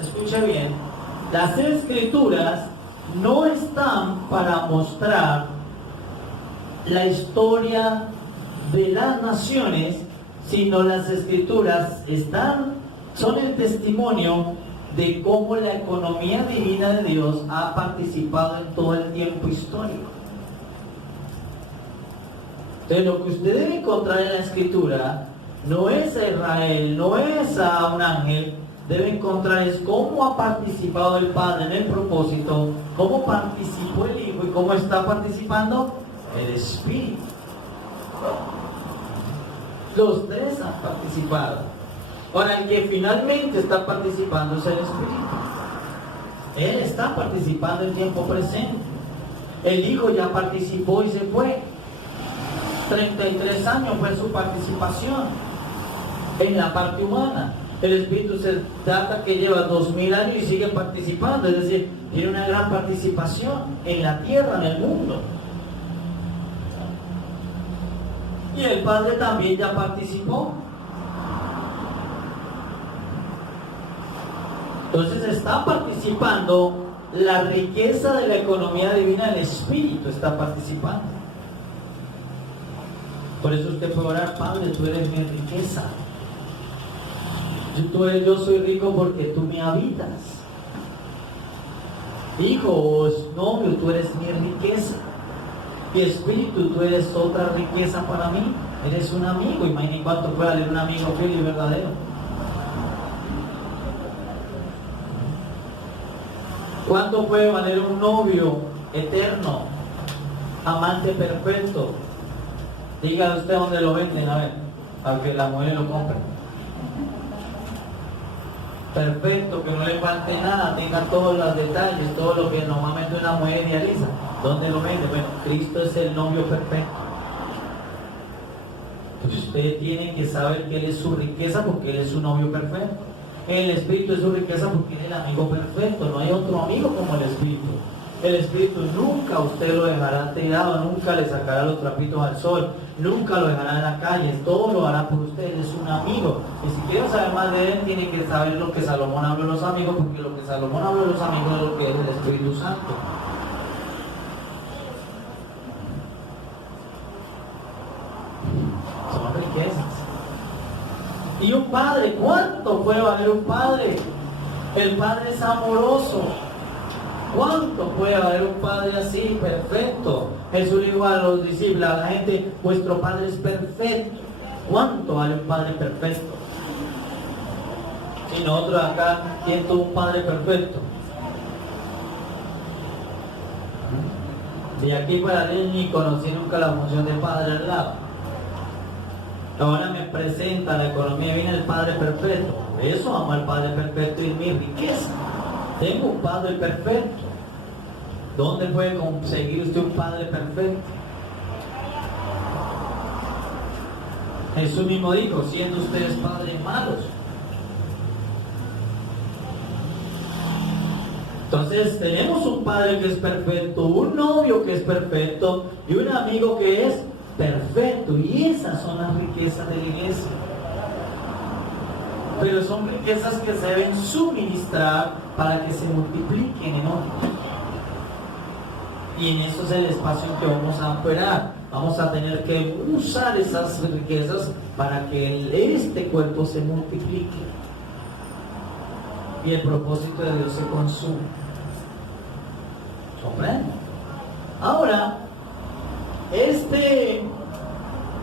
escuche bien, las escrituras no están para mostrar la historia de las naciones, sino las escrituras son el testimonio de cómo la economía divina de Dios ha participado en todo el tiempo histórico. Entonces, lo que usted debe encontrar en la escritura no es a Israel, no es a un ángel. Debe encontrar es cómo ha participado el Padre en el propósito, cómo participó el Hijo y cómo está participando el Espíritu. Los tres han participado. Ahora, el que finalmente está participando es el Espíritu. Él está participando en tiempo presente. El Hijo ya participó y se fue. 33 años fue su participación en la parte humana. El Espíritu se trata que lleva 2000 años y sigue participando, es decir, tiene una gran participación en la tierra, en el mundo. Y el Padre también ya participó. Entonces está participando la riqueza de la economía divina, el Espíritu está participando. Por eso usted puede orar: Padre, tú eres mi riqueza. Yo soy rico porque tú me habitas. Hijo, novio, tú eres mi riqueza. Y Espíritu, tú eres otra riqueza para mí. Eres un amigo. Imaginen cuánto puede valer un amigo fiel y verdadero. ¿Cuánto puede valer un novio eterno, amante perfecto? Dígale usted dónde lo venden, a ver, para que la mujer lo compre. Perfecto, que no le falte nada, tenga todos los detalles, todo lo que normalmente una mujer idealiza. ¿Dónde lo vende? Bueno, Cristo es el novio perfecto. Pues usted tiene que saber que Él es su riqueza porque Él es su novio perfecto. El Espíritu es su riqueza porque Él es el amigo perfecto. No hay otro amigo como el Espíritu. El Espíritu nunca usted lo dejará tirado, nunca le sacará los trapitos al sol, nunca lo dejará en la calle, todo lo hará por usted. Él es un amigo. Y si quieren saber más de Él, tienen que saber lo que Salomón habló de los amigos, porque lo que Salomón habló de los amigos es lo que es el Espíritu Santo. Son riquezas. Y un padre, ¿cuánto puede valer un padre? El Padre es amoroso. ¿Cuánto puede haber un Padre así, perfecto? Jesús dijo a los discípulos, a la gente: vuestro Padre es perfecto. ¿Cuánto vale un Padre perfecto? Y nosotros acá, ¿quién tuvo un Padre perfecto? Y aquí para mí ni conocí nunca la función de Padre al lado. Ahora me presenta la economía divina el Padre perfecto. Por eso amo al Padre perfecto y es mi riqueza. Tengo un Padre perfecto. ¿Dónde puede conseguir usted un Padre perfecto? Jesús mismo dijo: siendo ustedes padres malos. Entonces tenemos un Padre que es perfecto, un novio que es perfecto y un amigo que es perfecto. Y esas son las riquezas de la iglesia. Pero son riquezas que se deben suministrar para que se multipliquen en otros. Y en eso es el espacio en que vamos a operar. Vamos a tener que usar esas riquezas para que este cuerpo se multiplique y el propósito de Dios se consuma. ¿Comprende? Ahora, este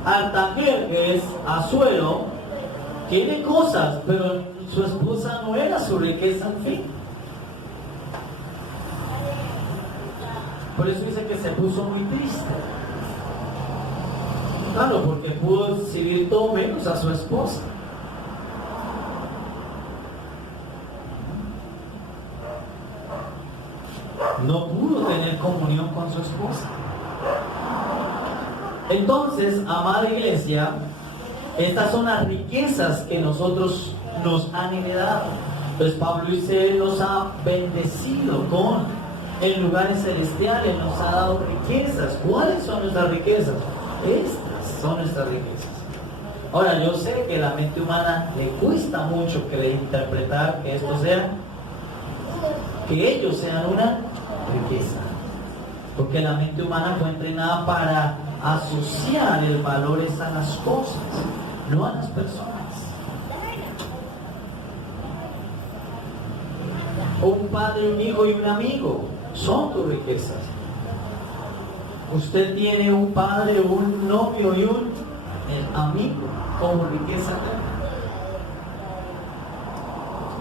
Artajer, que es Azuero, tiene cosas, pero su esposa no era su riqueza en fin. Por eso dice que se puso muy triste. Claro, porque pudo recibir todo menos a su esposa. No pudo tener comunión con su esposa. Entonces, amada iglesia, estas son las riquezas que nosotros nos han heredado. Entonces Pablo dice: Él nos ha bendecido en lugares celestiales, nos ha dado riquezas. ¿Cuáles son nuestras riquezas? Estas son nuestras riquezas. Ahora, yo sé que a la mente humana le cuesta mucho interpretar que esto sea, que ellos sean una riqueza, porque la mente humana fue entrenada para asociar el valor a las cosas, no a las personas. Un padre, un hijo y un amigo son tus riquezas. Usted tiene un padre, un novio y un amigo como riqueza eterna.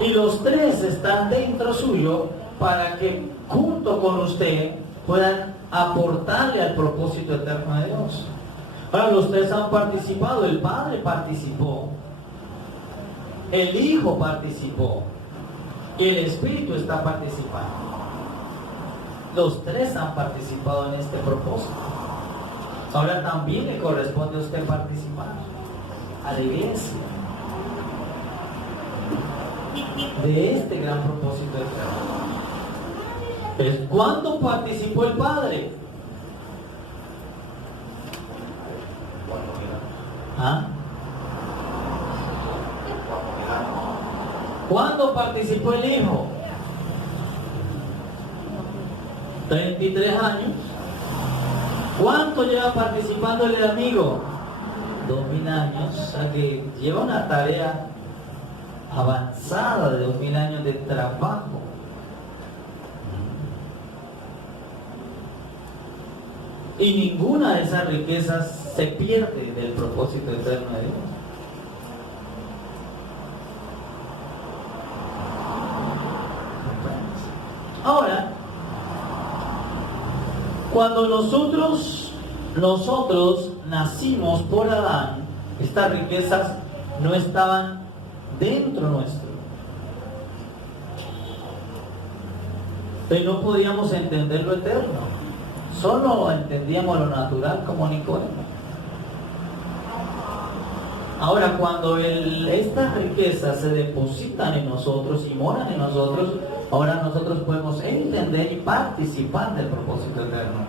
Y los tres están dentro suyo para que junto con usted puedan aportarle al propósito eterno de Dios. Ahora, los tres han participado. El Padre participó, el Hijo participó y el Espíritu está participando. Los tres han participado en este propósito. Ahora también le corresponde a usted participar, a la iglesia. de este gran propósito eterno. Pues, ¿cuánto participó el Padre? ¿Ah? ¿Cuándo participó el Hijo? 33 años. ¿Cuánto lleva participando el amigo? 2000 años. O sea que lleva una tarea avanzada de 2000 años de trabajo. Y ninguna de esas riquezas se pierde del propósito eterno de Dios. Ahora, cuando nosotros nacimos por Adán, estas riquezas no estaban dentro nuestro. Entonces no podíamos entender lo eterno. Solo entendíamos lo natural como Nicodemo. Ahora, cuando estas riquezas se depositan en nosotros y moran en nosotros, ahora nosotros podemos entender y participar del propósito eterno.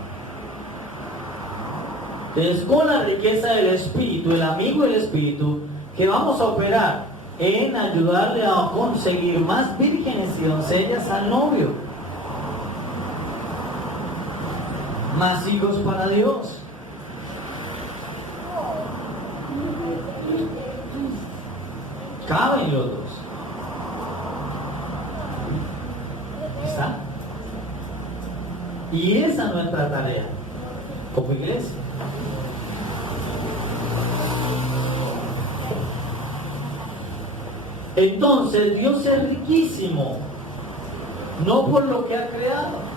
Entonces, con la riqueza del Espíritu, el amigo del Espíritu, que vamos a operar en ayudarle a conseguir más vírgenes y doncellas al novio. Más hijos para Dios. Caben los dos. ¿Está? Y esa es nuestra tarea como iglesia. Entonces Dios es riquísimo, no por lo que ha creado.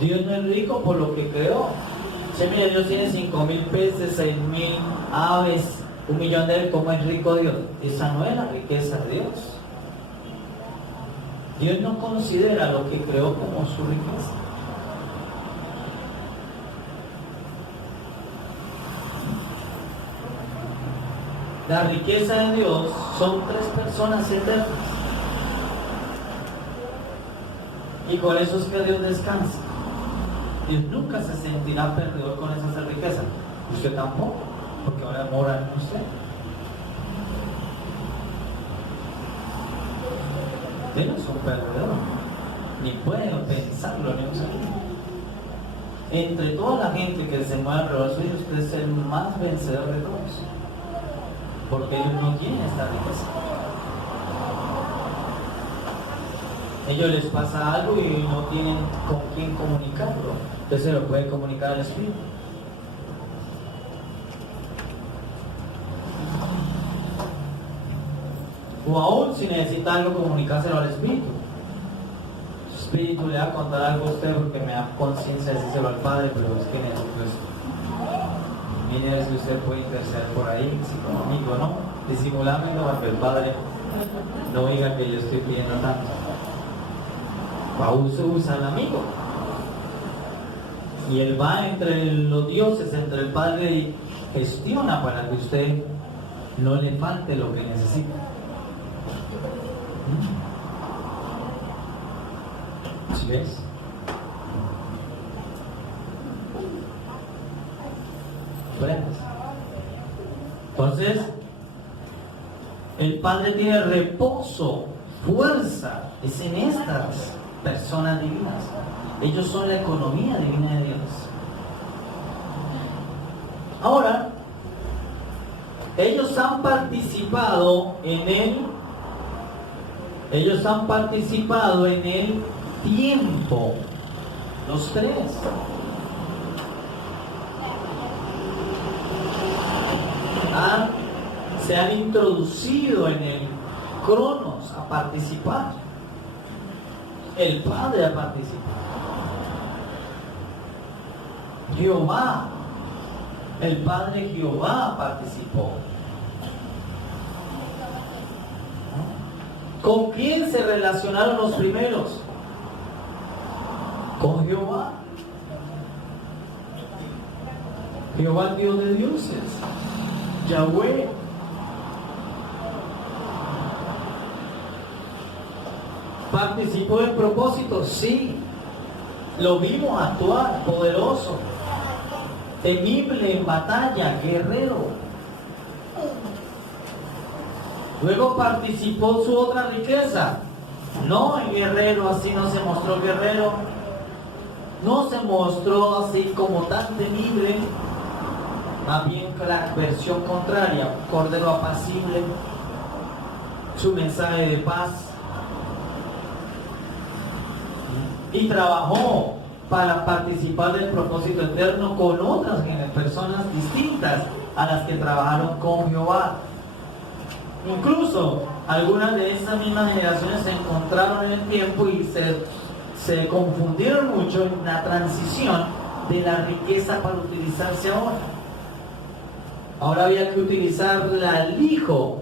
Dios no es rico por lo que creó. Si mira, Dios tiene 5,000 peces, 6,000 aves, 1 millón de él, ¿cómo es rico Dios? Esa no es la riqueza de Dios. Dios no considera lo que creó como su riqueza. La riqueza de Dios son 3 personas eternas. Y por eso es que Dios descansa. Dios nunca se sentirá perdedor con esas riquezas. Usted tampoco, porque ahora mora en usted. Usted no es un perdedor, ni puede pensarlo, ni un segundo. Entre toda la gente que se mueve alrededor suyo, usted es el más vencedor de todos, porque ellos no tienen esta riqueza. Ellos les pasa algo y no tienen con quién comunicarlo. Entonces se lo puede comunicar al Espíritu. O aún si necesita algo, comunicárselo al Espíritu. Su Espíritu le va a contar algo a usted porque me da conciencia de decírselo al Padre, pero es que necesito esto. Mire a ver si usted puede interceder por ahí, si como amigo, ¿no? Disimuladamente para que el Padre no diga que yo estoy pidiendo tanto. Pauso usa al amigo y él va entre los dioses, entre el Padre, y gestiona para que usted no le falte lo que necesita. ¿Sí ves? Entonces el Padre tiene reposo, fuerza, es en estas personas divinas. Ellos son la economía divina de Dios. Ahora, ellos han participado en el tiempo, los 3. Se han introducido en el Cronos a participar. El Padre ha participado. Jehová, el Padre Jehová participó. ¿Con quién se relacionaron los primeros? con Jehová. Jehová el Dios de dioses, Yahweh. ¿Participó del propósito? Sí. Lo vimos actuar, poderoso, temible en batalla, guerrero. Luego participó su otra riqueza. No, el guerrero así no se mostró guerrero. No se mostró así como tan temible. Más bien que la versión contraria, cordero apacible. Su mensaje de paz. Y trabajó para participar del propósito eterno con otras personas distintas a las que trabajaron con Jehová. Incluso algunas de esas mismas generaciones se encontraron en el tiempo y se confundieron mucho en la transición de la riqueza para utilizarse ahora. Ahora había que utilizarla al Hijo.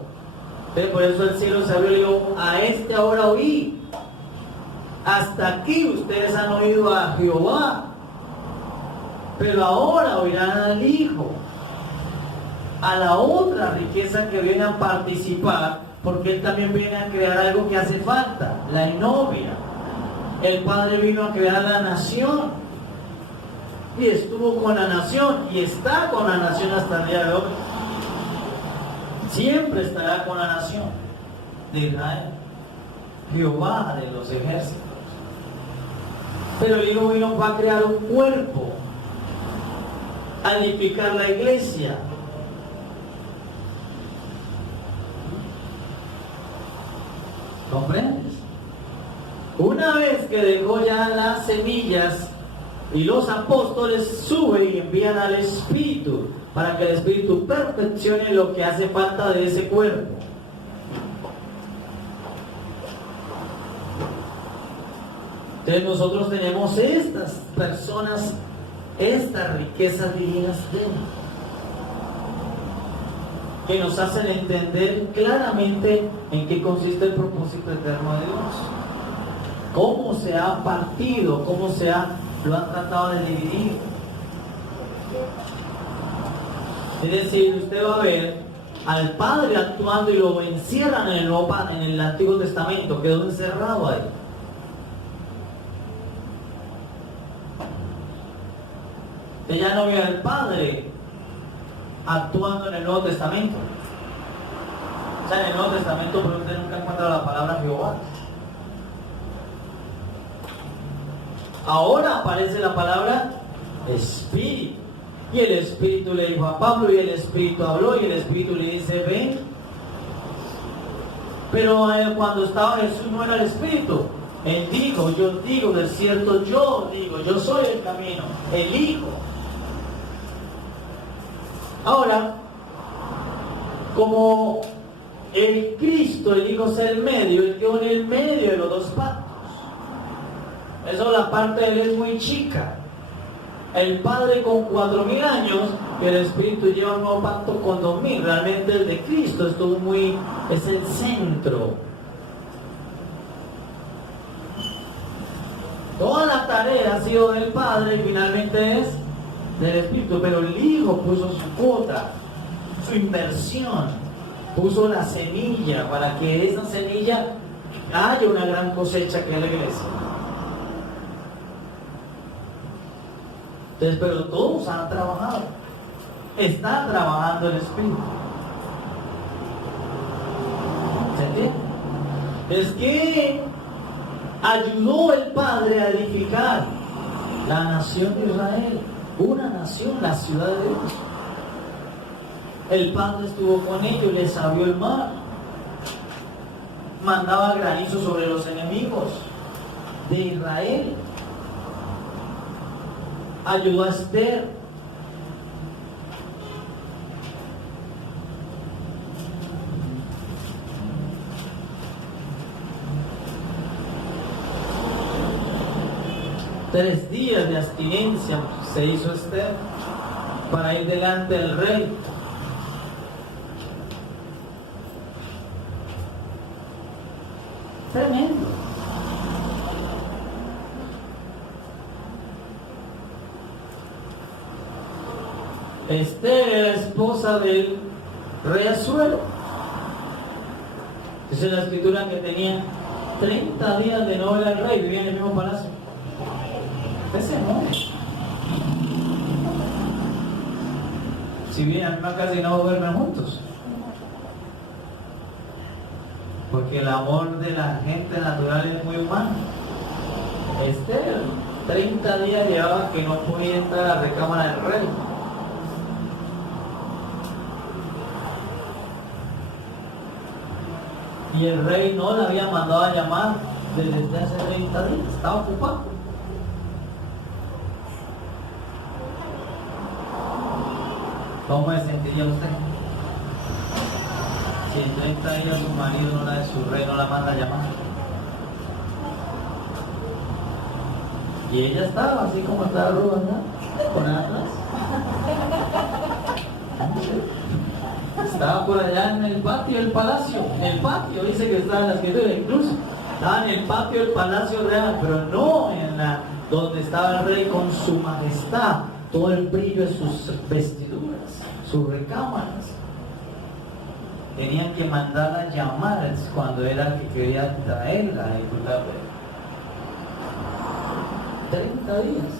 Por eso el cielo se abrió y dijo: a este ahora oí. Hasta aquí ustedes han oído a Jehová, pero ahora oirán al Hijo, a la otra riqueza que viene a participar, porque Él también viene a crear algo que hace falta, la novia. El Padre vino a crear la nación, y estuvo con la nación, y está con la nación hasta el día de hoy. Siempre estará con la nación de Israel, Jehová de los ejércitos. Pero el Hijo vino para crear un cuerpo, a edificar la iglesia. ¿Comprendes? Una vez que dejó ya las semillas y los apóstoles, sube y envían al Espíritu para que el Espíritu perfeccione lo que hace falta de ese cuerpo. Entonces nosotros tenemos estas personas, estas riquezas divinas dentro, que nos hacen entender claramente en qué consiste el propósito eterno de Dios, cómo se ha partido, cómo lo han tratado de dividir. Es decir, usted va a ver al Padre actuando y lo encierran en el Antiguo Testamento, quedó encerrado ahí. Ella no vio al Padre actuando en el Nuevo Testamento. O sea, en el Nuevo Testamento, pero usted nunca encuentra la palabra Jehová. Ahora aparece la palabra Espíritu. Y el Espíritu le dijo a Pablo, y el Espíritu habló, y el Espíritu le dice: ven. Pero cuando estaba Jesús no era el Espíritu. Él dijo: yo digo, de cierto yo digo, yo soy el camino, el Hijo. Ahora, como el Cristo, el Hijo es el medio, Él quedó en el medio de los dos pactos. Eso, la parte de Él es muy chica. El Padre con 4.000 años, y el Espíritu lleva un nuevo pacto con 2.000. Realmente el de Cristo es el centro. Toda la tarea ha sido del Padre y finalmente es del Espíritu, pero el Hijo puso su cuota, su inversión, puso la semilla para que esa semilla haya una gran cosecha que es la iglesia. Entonces, pero todos han trabajado, está trabajando el Espíritu. ¿Se entiende? Es que ayudó el Padre a edificar la nación de Israel, una nación, la ciudad de Dios. El Padre estuvo con ellos, les abrió el mar, mandaba granizo sobre los enemigos de Israel, ayudó a Esther. Tres días de abstinencia se hizo Esther para ir delante del rey. Tremendo. Esther era esposa del rey Asuero. Dice la escritura que tenía 30 días de no ver al rey, vivía en el mismo palacio. Ese no. Si vienen a la misma casa y no duermen juntos. Porque el amor de la gente natural es muy humano. Esther, 30 días llevaba que no podía entrar a la recámara del rey. Y el rey no la había mandado a llamar desde hace 30 días, estaba ocupado. ¿Cómo se sentiría usted? Si en 30 días su marido, su rey, no la manda a llamar. Y ella estaba así como estaba Rubén, ¿no? Con atrás. Estaba por allá en el patio del palacio. En el patio, dice que estaba en la escritura, incluso. Estaba en el patio del palacio real, pero no en donde estaba el rey con su majestad. Todo el brillo de sus vestiduras, sus recámaras. Tenían que mandarla a llamar cuando era el que quería traerla a disfrutar de él. 30 días.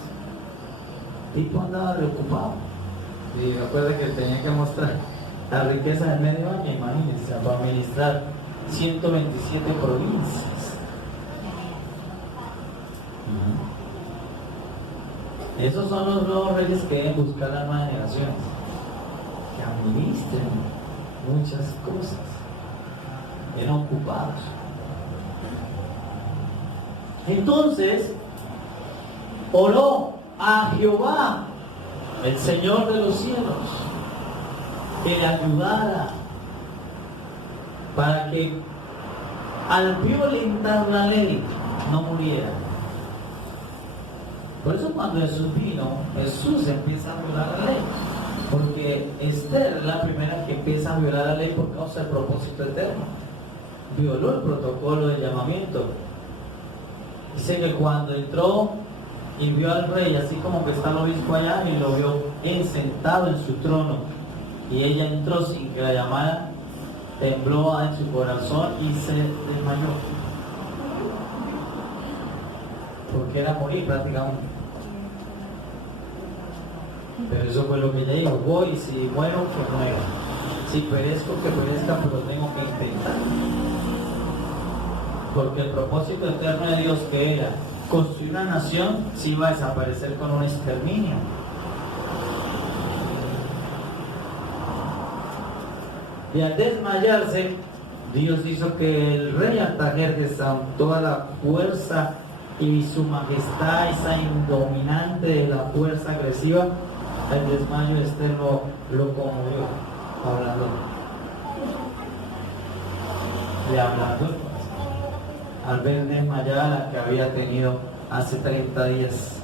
El tipo andaba preocupado. Y recuerda que tenía que mostrar la riqueza del medio año, imagínense, para administrar 127 provincias. Esos son los nuevos reyes que deben buscar las nuevas generaciones, que administren muchas cosas, bien ocupados. Entonces, oró a Jehová, el Señor de los cielos, que le ayudara para que al violentar la ley no muriera. Por eso cuando Jesús vino, Jesús empieza a violar la ley, porque Esther es la primera que empieza a violar la ley por causa del propósito eterno. Violó el protocolo de llamamiento. Dice que cuando entró y vio al rey, así como que está el obispo allá, y lo vio sentado en su trono, y ella entró sin que la llamara, tembló en su corazón y se desmayó, porque era morir prácticamente. Pero eso fue lo que ella dijo: voy, si muero, que muera, si perezco, que perezca, pero tengo que intentar. Porque el propósito eterno de Dios, que era construir una nación, sí iba a desaparecer con un exterminio. Y al desmayarse, Dios hizo que el rey Artajerjes, con toda la fuerza y su majestad, esa indominante de la fuerza agresiva, el desmayo de Esther lo conmovió, hablando, al ver desmayada la que había tenido hace 30 días.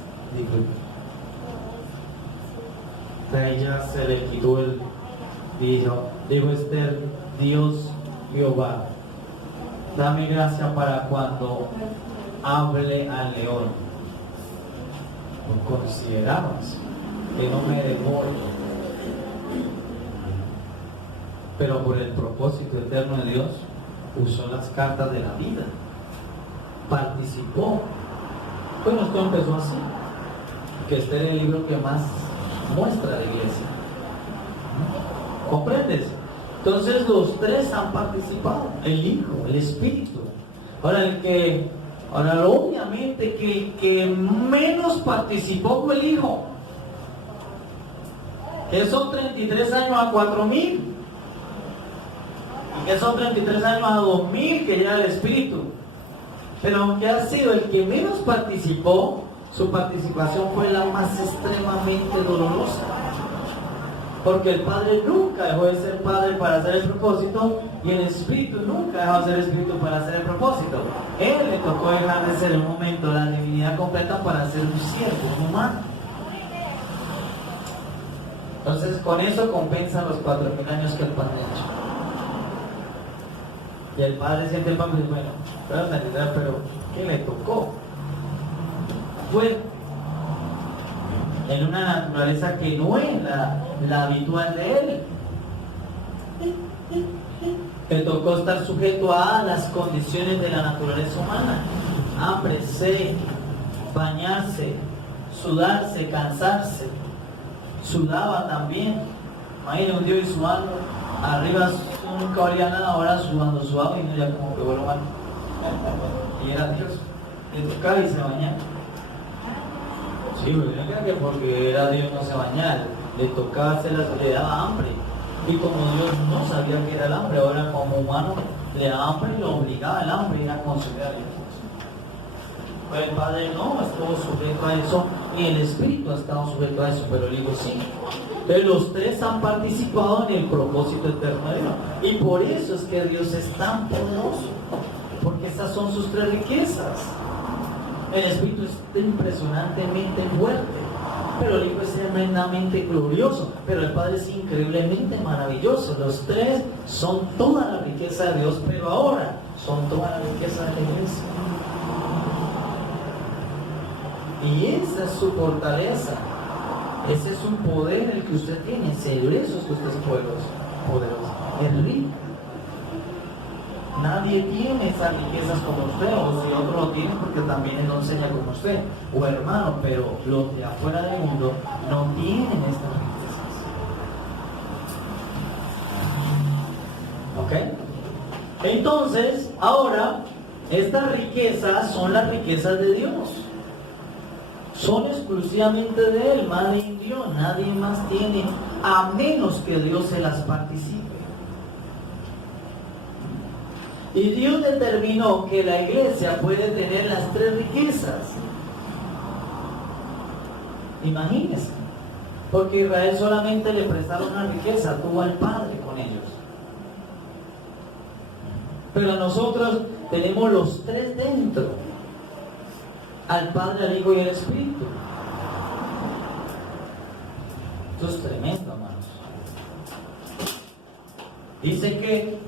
A ella se le quitó dijo Esther: Dios Jehová, dame gracia para cuando hable al león. Consideramos que no me demore, pero por el propósito eterno de Dios usó las cartas de la vida, participó. Bueno, esto empezó así, que este es el libro que más muestra la iglesia. ¿Comprendes? Entonces los tres han participado: el Hijo, el Espíritu. Ahora obviamente que el que menos participó fue el Hijo, que son 33 años a 4.000, y que son 33 años a 2.000 que llega el Espíritu. Pero aunque ha sido el que menos participó, su participación fue la más extremadamente dolorosa, porque el Padre nunca dejó de ser Padre para hacer el propósito, y el Espíritu nunca dejó de ser Espíritu para hacer el propósito. Él le tocó dejar de ser en un momento la divinidad completa para ser un siervo, un humano. Entonces con eso compensa los 4.000 años que el Padre ha hecho. Y el Padre siente el Padre y dice: bueno, pero ¿qué le tocó? Bueno, en una naturaleza que no es la habitual de él. Le tocó estar sujeto a las condiciones de la naturaleza humana: hambre, sed, bañarse, sudarse, cansarse. Sudaba también. Imagínate un Dios sudando, arriba nunca valía nada, ahora sudando, sudaba y no, ya como que vuelo mal. Y era Dios, le tocaba y se bañaba. Sí, pero yo creo que porque era Dios no se bañaba, le tocaba hacerlas, le daba hambre. Y como Dios no sabía que era el hambre, ahora como humano le daba hambre y lo obligaba al hambre y era consumir a Dios. Pero el Padre no estuvo sujeto a eso, ni el Espíritu ha estado sujeto a eso, pero el Hijo sí. Entonces los tres han participado en el propósito eterno de Dios. Y por eso es que Dios es tan poderoso, porque esas son sus tres riquezas. El Espíritu es impresionantemente fuerte, pero el Hijo es tremendamente glorioso, pero el Padre es increíblemente maravilloso. Los tres son toda la riqueza de Dios, pero ahora son toda la riqueza de la iglesia. Y esa es su fortaleza, ese es un poder el que usted tiene, por eso es que usted es poderoso, es rico. Nadie tiene esas riquezas como usted, o si otro lo tiene porque también no enseña como usted, o hermano, pero los de afuera del mundo no tienen estas riquezas. ¿Ok? Entonces, ahora, estas riquezas son las riquezas de Dios. Son exclusivamente de Él, Madre en Dios, nadie más tiene, a menos que Dios se las participe. Y Dios determinó que la iglesia puede tener las tres riquezas. Imagínense, porque Israel solamente le prestaron una riqueza, tuvo al Padre con ellos. Pero nosotros tenemos los tres dentro: al Padre, al Hijo y al Espíritu. Esto es tremendo, hermanos. Dice que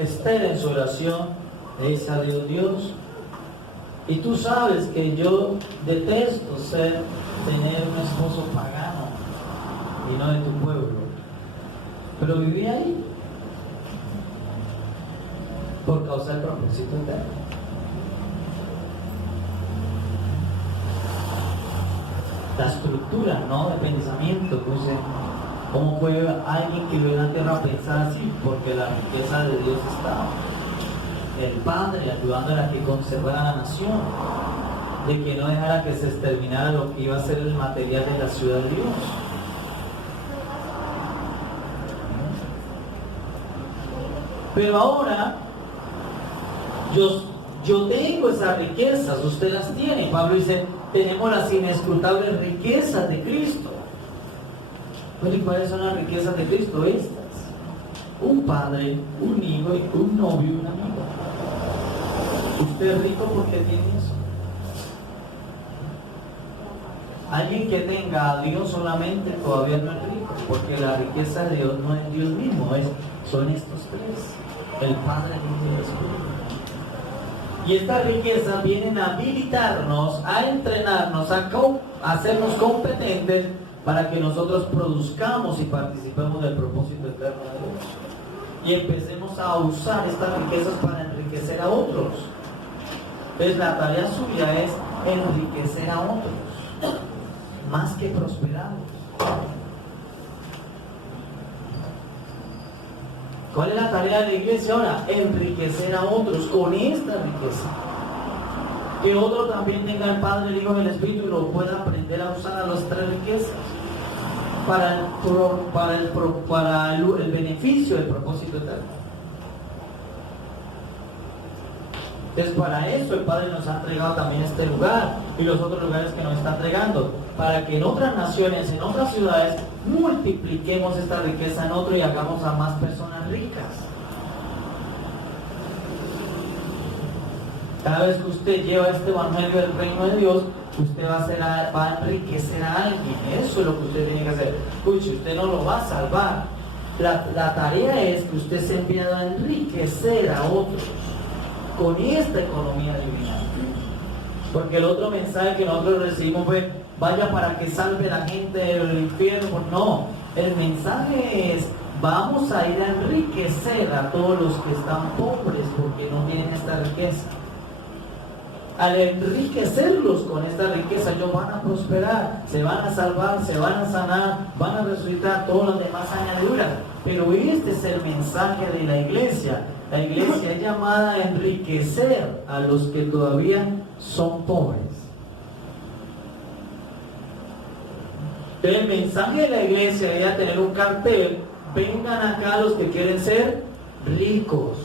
Esther en su oración le dice a Dios, y tú sabes que yo detesto tener un esposo pagano y no de tu pueblo, pero viví ahí por causa del propósito eterno. La estructura, ¿no?, de pensamiento, entonces, ¿cómo puede alguien que vive en la tierra pensar así? Porque la riqueza de Dios está el Padre ayudándola a que conservara la nación, de que no dejara que se exterminara lo que iba a ser el material de la ciudad de Dios. Pero ahora yo tengo esas riquezas, usted las tiene. Pablo dice, tenemos las inescrutables riquezas de Cristo. ¿Y cuáles son las riquezas de Cristo? Estas: un padre, un hijo, un novio y un amigo. ¿Usted es rico porque tiene eso? Alguien que tenga a Dios solamente todavía no es rico, porque la riqueza de Dios no es Dios mismo, son estos tres: el Padre, el Hijo y el Espíritu. Y estas riquezas vienen a habilitarnos, a entrenarnos, a hacernos competentes para que nosotros produzcamos y participemos del propósito eterno de Dios. Y empecemos a usar estas riquezas para enriquecer a otros. Entonces la tarea suya es enriquecer a otros, más que prosperarlos. ¿Cuál es la tarea de la iglesia ahora? Enriquecer a otros con esta riqueza. Que otro también tenga el Padre, el Hijo y el Espíritu y lo pueda aprender a usar a las tres riquezas para el beneficio del propósito eterno. Entonces, para eso el Padre nos ha entregado también este lugar y los otros lugares que nos está entregando, para que en otras naciones, en otras ciudades, multipliquemos esta riqueza en otro y hagamos a más personas ricas. Cada vez que usted lleva este evangelio del reino de Dios, usted va a enriquecer a alguien. Eso es lo que usted tiene que hacer. Escuche, usted no lo va a salvar. La tarea es que usted se enviado a enriquecer a otros con esta economía divina. Porque el otro mensaje que nosotros recibimos fue, vaya para que salve a la gente del infierno. No, el mensaje es, vamos a ir a enriquecer a todos los que están pobres porque no tienen esta riqueza. Al enriquecerlos con esta riqueza, ellos van a prosperar, se van a salvar, se van a sanar, van a resucitar, todas las demás añadiduras. Pero este es el mensaje de la iglesia. La iglesia es llamada a enriquecer a los que todavía son pobres. El mensaje de la iglesia era tener un cartel: vengan acá los que quieren ser ricos.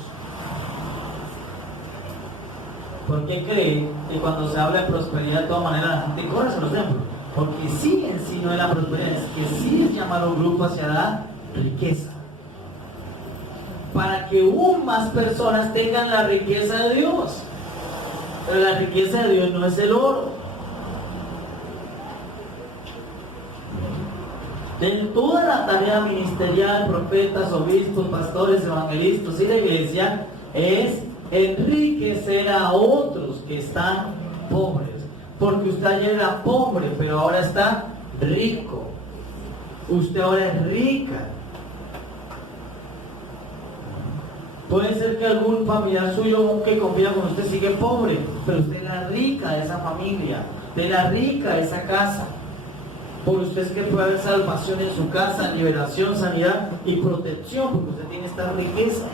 ¿Por qué creen que cuando se habla de prosperidad de todas maneras la gente corre hacia los templos? Porque sí en sí no es la prosperidad, es que sí es llamar a un grupo hacia la riqueza. Para que aún más personas tengan la riqueza de Dios. Pero la riqueza de Dios no es el oro. En toda la tarea ministerial, profetas, obispos, pastores, evangelistas y la iglesia es enriquecer a otros que están pobres. Porque usted ayer era pobre, pero ahora está rico. Usted ahora es rica. Puede ser que algún familiar suyo que confía con usted sigue pobre, pero usted es la rica de esa familia, de la rica de esa casa. Por usted es que puede haber salvación en su casa, liberación, sanidad y protección, porque usted tiene estas riquezas.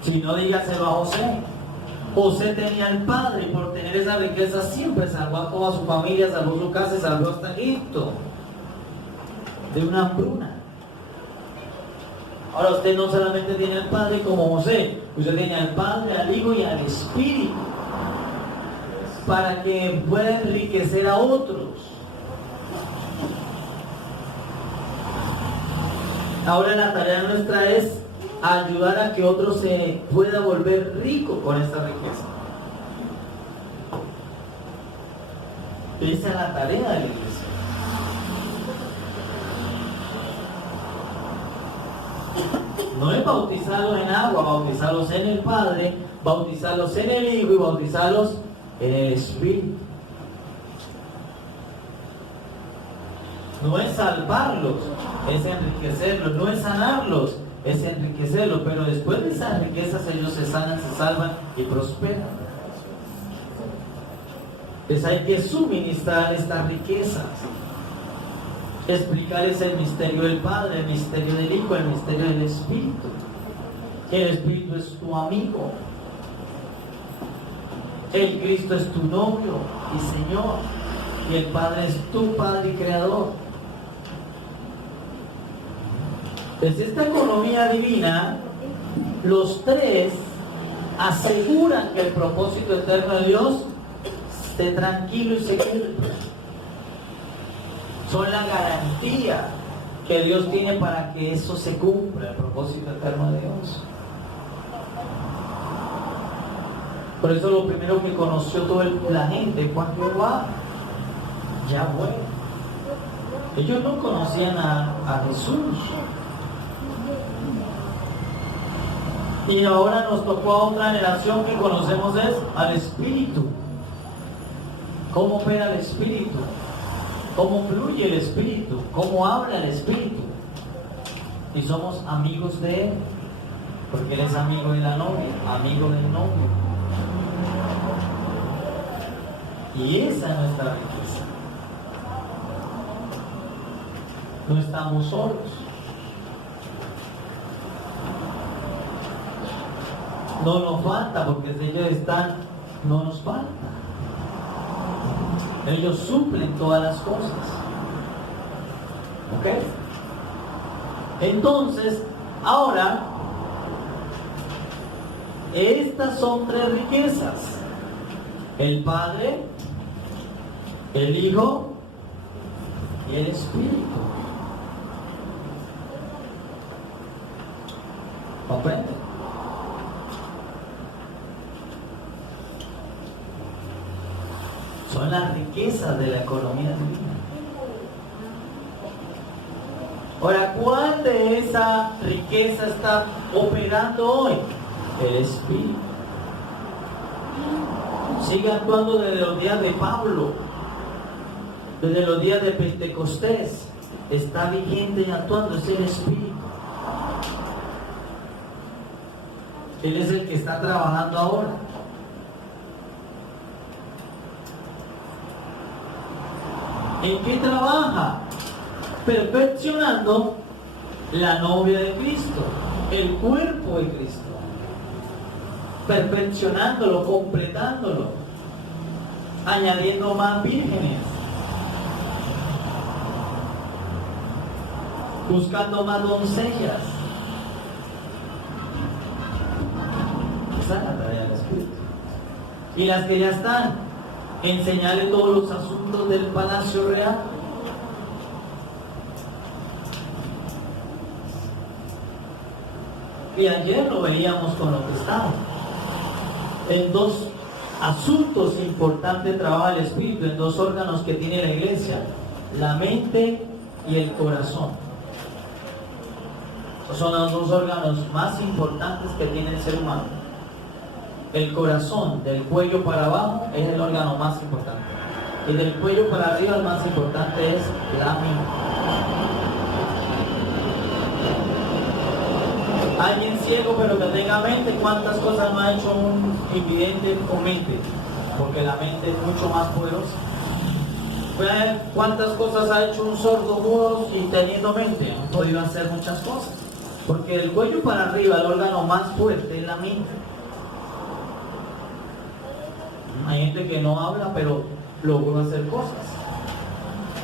Si no, dígaselo a José. José tenía al padre y por tener esa riqueza siempre salvó a toda su familia, salvó su casa y salvó hasta Egipto de una hambruna. Ahora usted no solamente tiene al Padre como José, usted tiene al Padre, al Hijo y al Espíritu para que pueda enriquecer a otros. Ahora la tarea nuestra es ayudar a que otro se pueda volver rico con esta riqueza. Esa es la tarea de la iglesia. No es bautizarlos en agua, bautizarlos en el Padre, bautizarlos en el Hijo y bautizarlos en el Espíritu. No es salvarlos, es enriquecerlos. No es sanarlos, es enriquecerlos. Pero después de esas riquezas ellos se sanan, se salvan y prosperan. Entonces hay que suministrar estas riquezas. Explicarles el misterio del Padre, el misterio del Hijo, el misterio del Espíritu. El Espíritu es tu amigo. El Cristo es tu novio y Señor. Y el Padre es tu Padre y Creador. Desde esta economía divina, los tres aseguran que el propósito eterno de Dios esté tranquilo y seguro. Son la garantía que Dios tiene para que eso se cumpla, el propósito eterno de Dios. Por eso lo primero que conoció toda la gente fue a Jehová, Yahweh. Ellos no conocían a Jesús. Y ahora nos tocó a otra generación que conocemos es al Espíritu. ¿Cómo opera el Espíritu? ¿Cómo fluye el Espíritu? ¿Cómo habla el Espíritu? Y somos amigos de Él, porque Él es amigo de la novia, amigo del novio. Y esa es nuestra riqueza. No estamos solos. No nos falta, porque si ellos están, no nos falta. Ellos suplen todas las cosas. ¿Ok? Entonces, ahora, estas son tres riquezas: el Padre, el Hijo y el Espíritu. ¿Comprende? Son las riquezas de la economía divina. Ahora, ¿cuál de esa riqueza está operando hoy? el Espíritu. Sigue actuando desde los días de Pablo, desde los días de Pentecostés. Está vigente y actuando, es el Espíritu. Él es el que está trabajando ahora. ¿En qué trabaja? Perfeccionando la novia de Cristo, el cuerpo de Cristo. Perfeccionándolo, completándolo, añadiendo más vírgenes, buscando más doncellas. Esa es la tarea del Espíritu. Y las que ya están, enseñarle todos los asuntos del palacio real. Y ayer lo veíamos con lo que estaba. En dos asuntos importantes trabaja el Espíritu, en dos órganos que tiene la iglesia: la mente y el corazón. Son los dos órganos más importantes que tiene el ser humano. El corazón, del cuello para abajo, es el órgano más importante. Y del cuello para arriba, el más importante es la mente. Alguien ciego pero que tenga mente, ¿cuántas cosas no ha hecho un invidente con mente? Porque la mente es mucho más poderosa. Vean cuántas cosas ha hecho un sordo mudo y teniendo mente. Han podido hacer muchas cosas. Porque del cuello para arriba, el órgano más fuerte es la mente. Hay gente que no habla, pero logró hacer cosas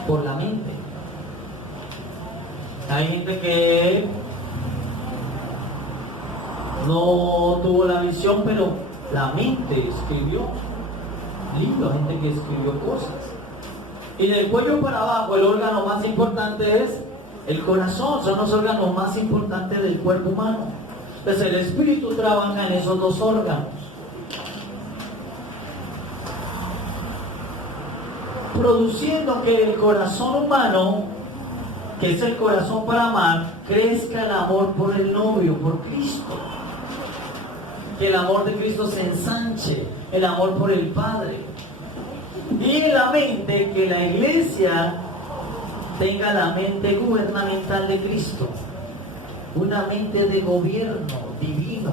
por la mente. Hay gente que no tuvo la visión, pero la mente escribió libros, gente que escribió cosas. Y del cuello para abajo, el órgano más importante es el corazón. Son los órganos más importantes del cuerpo humano. Entonces el Espíritu trabaja en esos dos órganos, produciendo que el corazón humano, que es el corazón para amar, crezca el amor por el novio, por Cristo. Que el amor de Cristo se ensanche, el amor por el Padre. Y en la mente, que la iglesia tenga la mente gubernamental de Cristo, una mente de gobierno divino,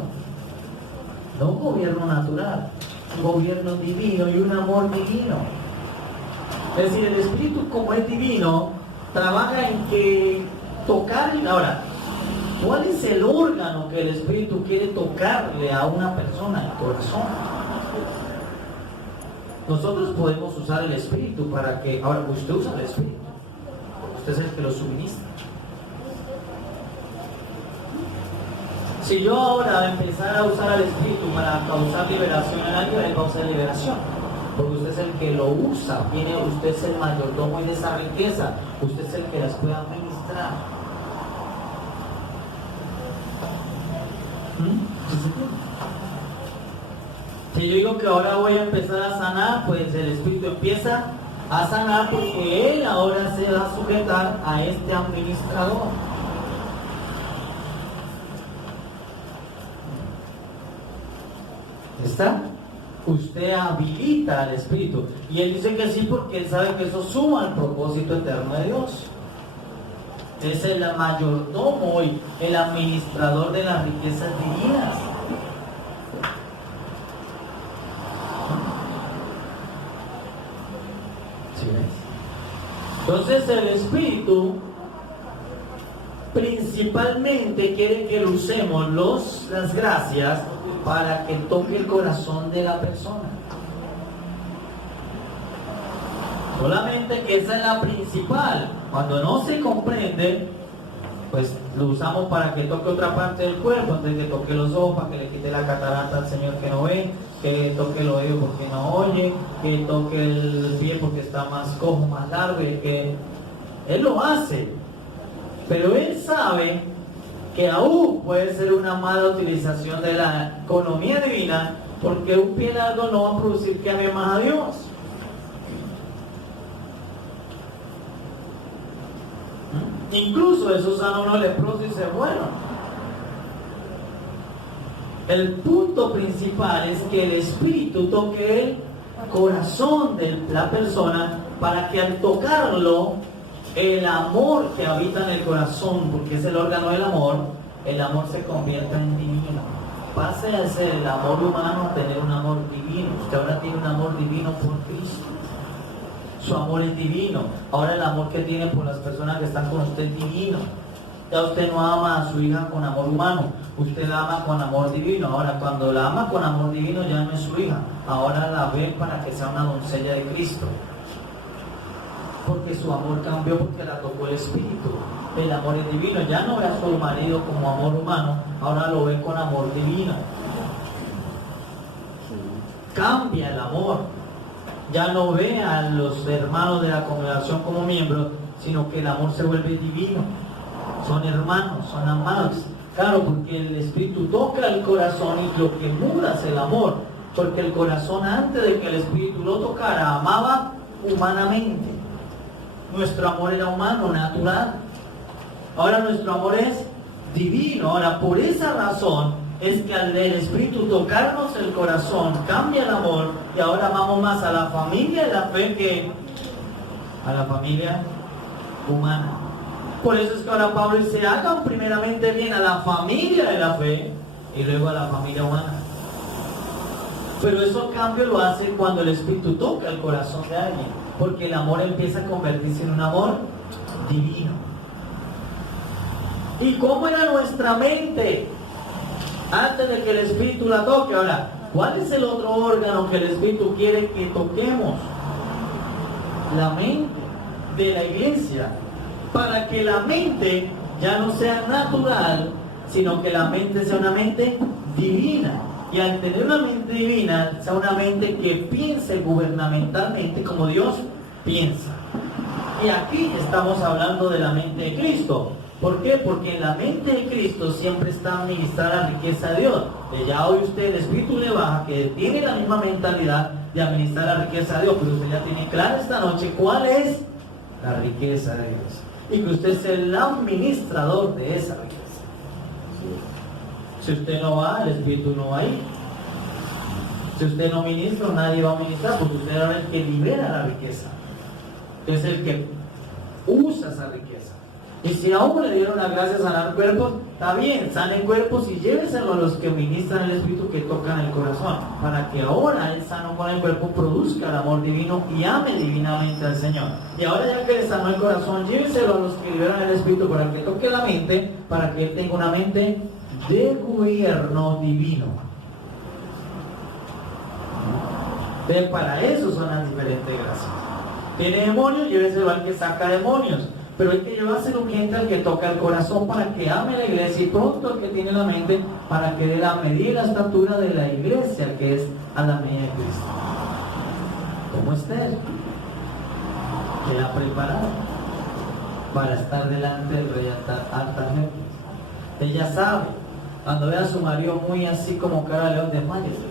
no un gobierno natural, un gobierno divino y un amor divino. Es decir, el Espíritu, como es divino, trabaja en que tocar. Ahora, ¿cuál es el órgano que el Espíritu quiere tocarle a una persona? El corazón. Nosotros podemos usar el Espíritu para que... Ahora, usted usa el Espíritu, usted es el que lo suministra. Si yo ahora empezara a usar al Espíritu para causar liberación en alguien, él va a usar liberación, porque usted es el que lo usa. Usted es el mayordomo de esa riqueza, usted es el que las puede administrar. Si yo digo que ahora voy a empezar a sanar, pues el Espíritu empieza a sanar, porque él ahora se va a sujetar a este administrador. ¿Está? Usted habilita al Espíritu. Y él dice que sí, porque él sabe que eso suma al propósito eterno de Dios. Es el mayordomo y el administrador de las riquezas divinas. ¿Sí ves? Entonces el Espíritu principalmente quiere que lo usemos las gracias para que toque el corazón de la persona. Solamente que esa es la principal. Cuando no se comprende, pues lo usamos para que toque otra parte del cuerpo. Entonces que toque los ojos para que le quite la catarata al señor que no ve, que toque el oído porque no oye, que toque el pie porque está más cojo, más largo, y que él lo hace. Pero él sabe que aún puede ser una mala utilización de la economía divina, porque un pie largo no va a producir que ame más a Dios. Incluso esos a uno leprosos y dice, bueno, El punto principal es que el Espíritu toque el corazón de la persona para que al tocarlo, el amor que habita en el corazón, porque es el órgano del amor, el amor se convierta en divino. Pase a ser el amor humano a tener un amor divino. Usted ahora tiene un amor divino por Cristo. Su amor es divino. Ahora el amor que tiene por las personas que están con usted es divino. Ya usted no ama a su hija con amor humano, usted la ama con amor divino. Ahora cuando la ama con amor divino ya no es su hija, ahora la ve para que sea una doncella de Cristo. Porque su amor cambió, porque la tocó el Espíritu. El amor es divino. Ya no ve a su marido como amor humano, ahora lo ve con amor divino. Cambia el amor. Ya no ve a los hermanos de la congregación como miembros, sino que el amor se vuelve divino. Son hermanos, son amados. Claro, porque el Espíritu toca el corazón y lo que muda es el amor. Porque el corazón, antes de que el Espíritu lo tocara, amaba humanamente. Nuestro amor era humano, natural. Ahora nuestro amor es divino. Ahora, por esa razón es que al el Espíritu tocarnos el corazón, cambia el amor y ahora amamos más a la familia de la fe que a la familia humana. Por eso es que ahora Pablo dice, hagan primeramente bien a la familia de la fe y luego a la familia humana. Pero eso cambio lo hace cuando el Espíritu toca el corazón de alguien, porque el amor empieza a convertirse en un amor divino. ¿Y cómo era nuestra mente antes de que el Espíritu la toque? Ahora, ¿cuál es el otro órgano que el Espíritu quiere que toquemos? La mente de la iglesia. Para que la mente ya no sea natural, sino que la mente sea una mente divina. Y al tener una mente divina, sea una mente que piense gubernamentalmente como Dios piensa. Y aquí estamos hablando de la mente de Cristo. ¿Por qué? Porque en la mente de Cristo siempre está administrar la riqueza de Dios. Que ya hoy usted, el Espíritu le baja, que tiene la misma mentalidad de administrar la riqueza de Dios, pero usted ya tiene claro esta noche cuál es la riqueza de Dios. Y que usted es el administrador de esa riqueza. Si usted no va, el Espíritu no va a ir. Si usted no ministra, nadie va a ministrar, porque usted era el que libera la riqueza. Es el que usa esa riqueza. Y si a uno le dieron la gracia de sanar cuerpos, está bien, sanen cuerpos y llévenselo a los que ministran el Espíritu, que tocan el corazón, para que ahora el sano con el cuerpo produzca el amor divino y ame divinamente al Señor. Y ahora ya que le sanó el corazón, llévenselo a los que liberan el Espíritu para que toque la mente, para que él tenga una mente de gobierno divino. Entonces, para eso son las diferentes gracias. Tiene demonios, llévenselo al que saca demonios. Pero hay que llevárselo bien al que toca el corazón para que ame la iglesia, y pronto el que tiene la mente para que dé la medida y la estatura de la iglesia, que es a la medida de Cristo. Como Esther, queda preparada para estar delante del rey Artajerjes. Ella sabe, cuando ve a su marido muy así como cara de león, desmayese.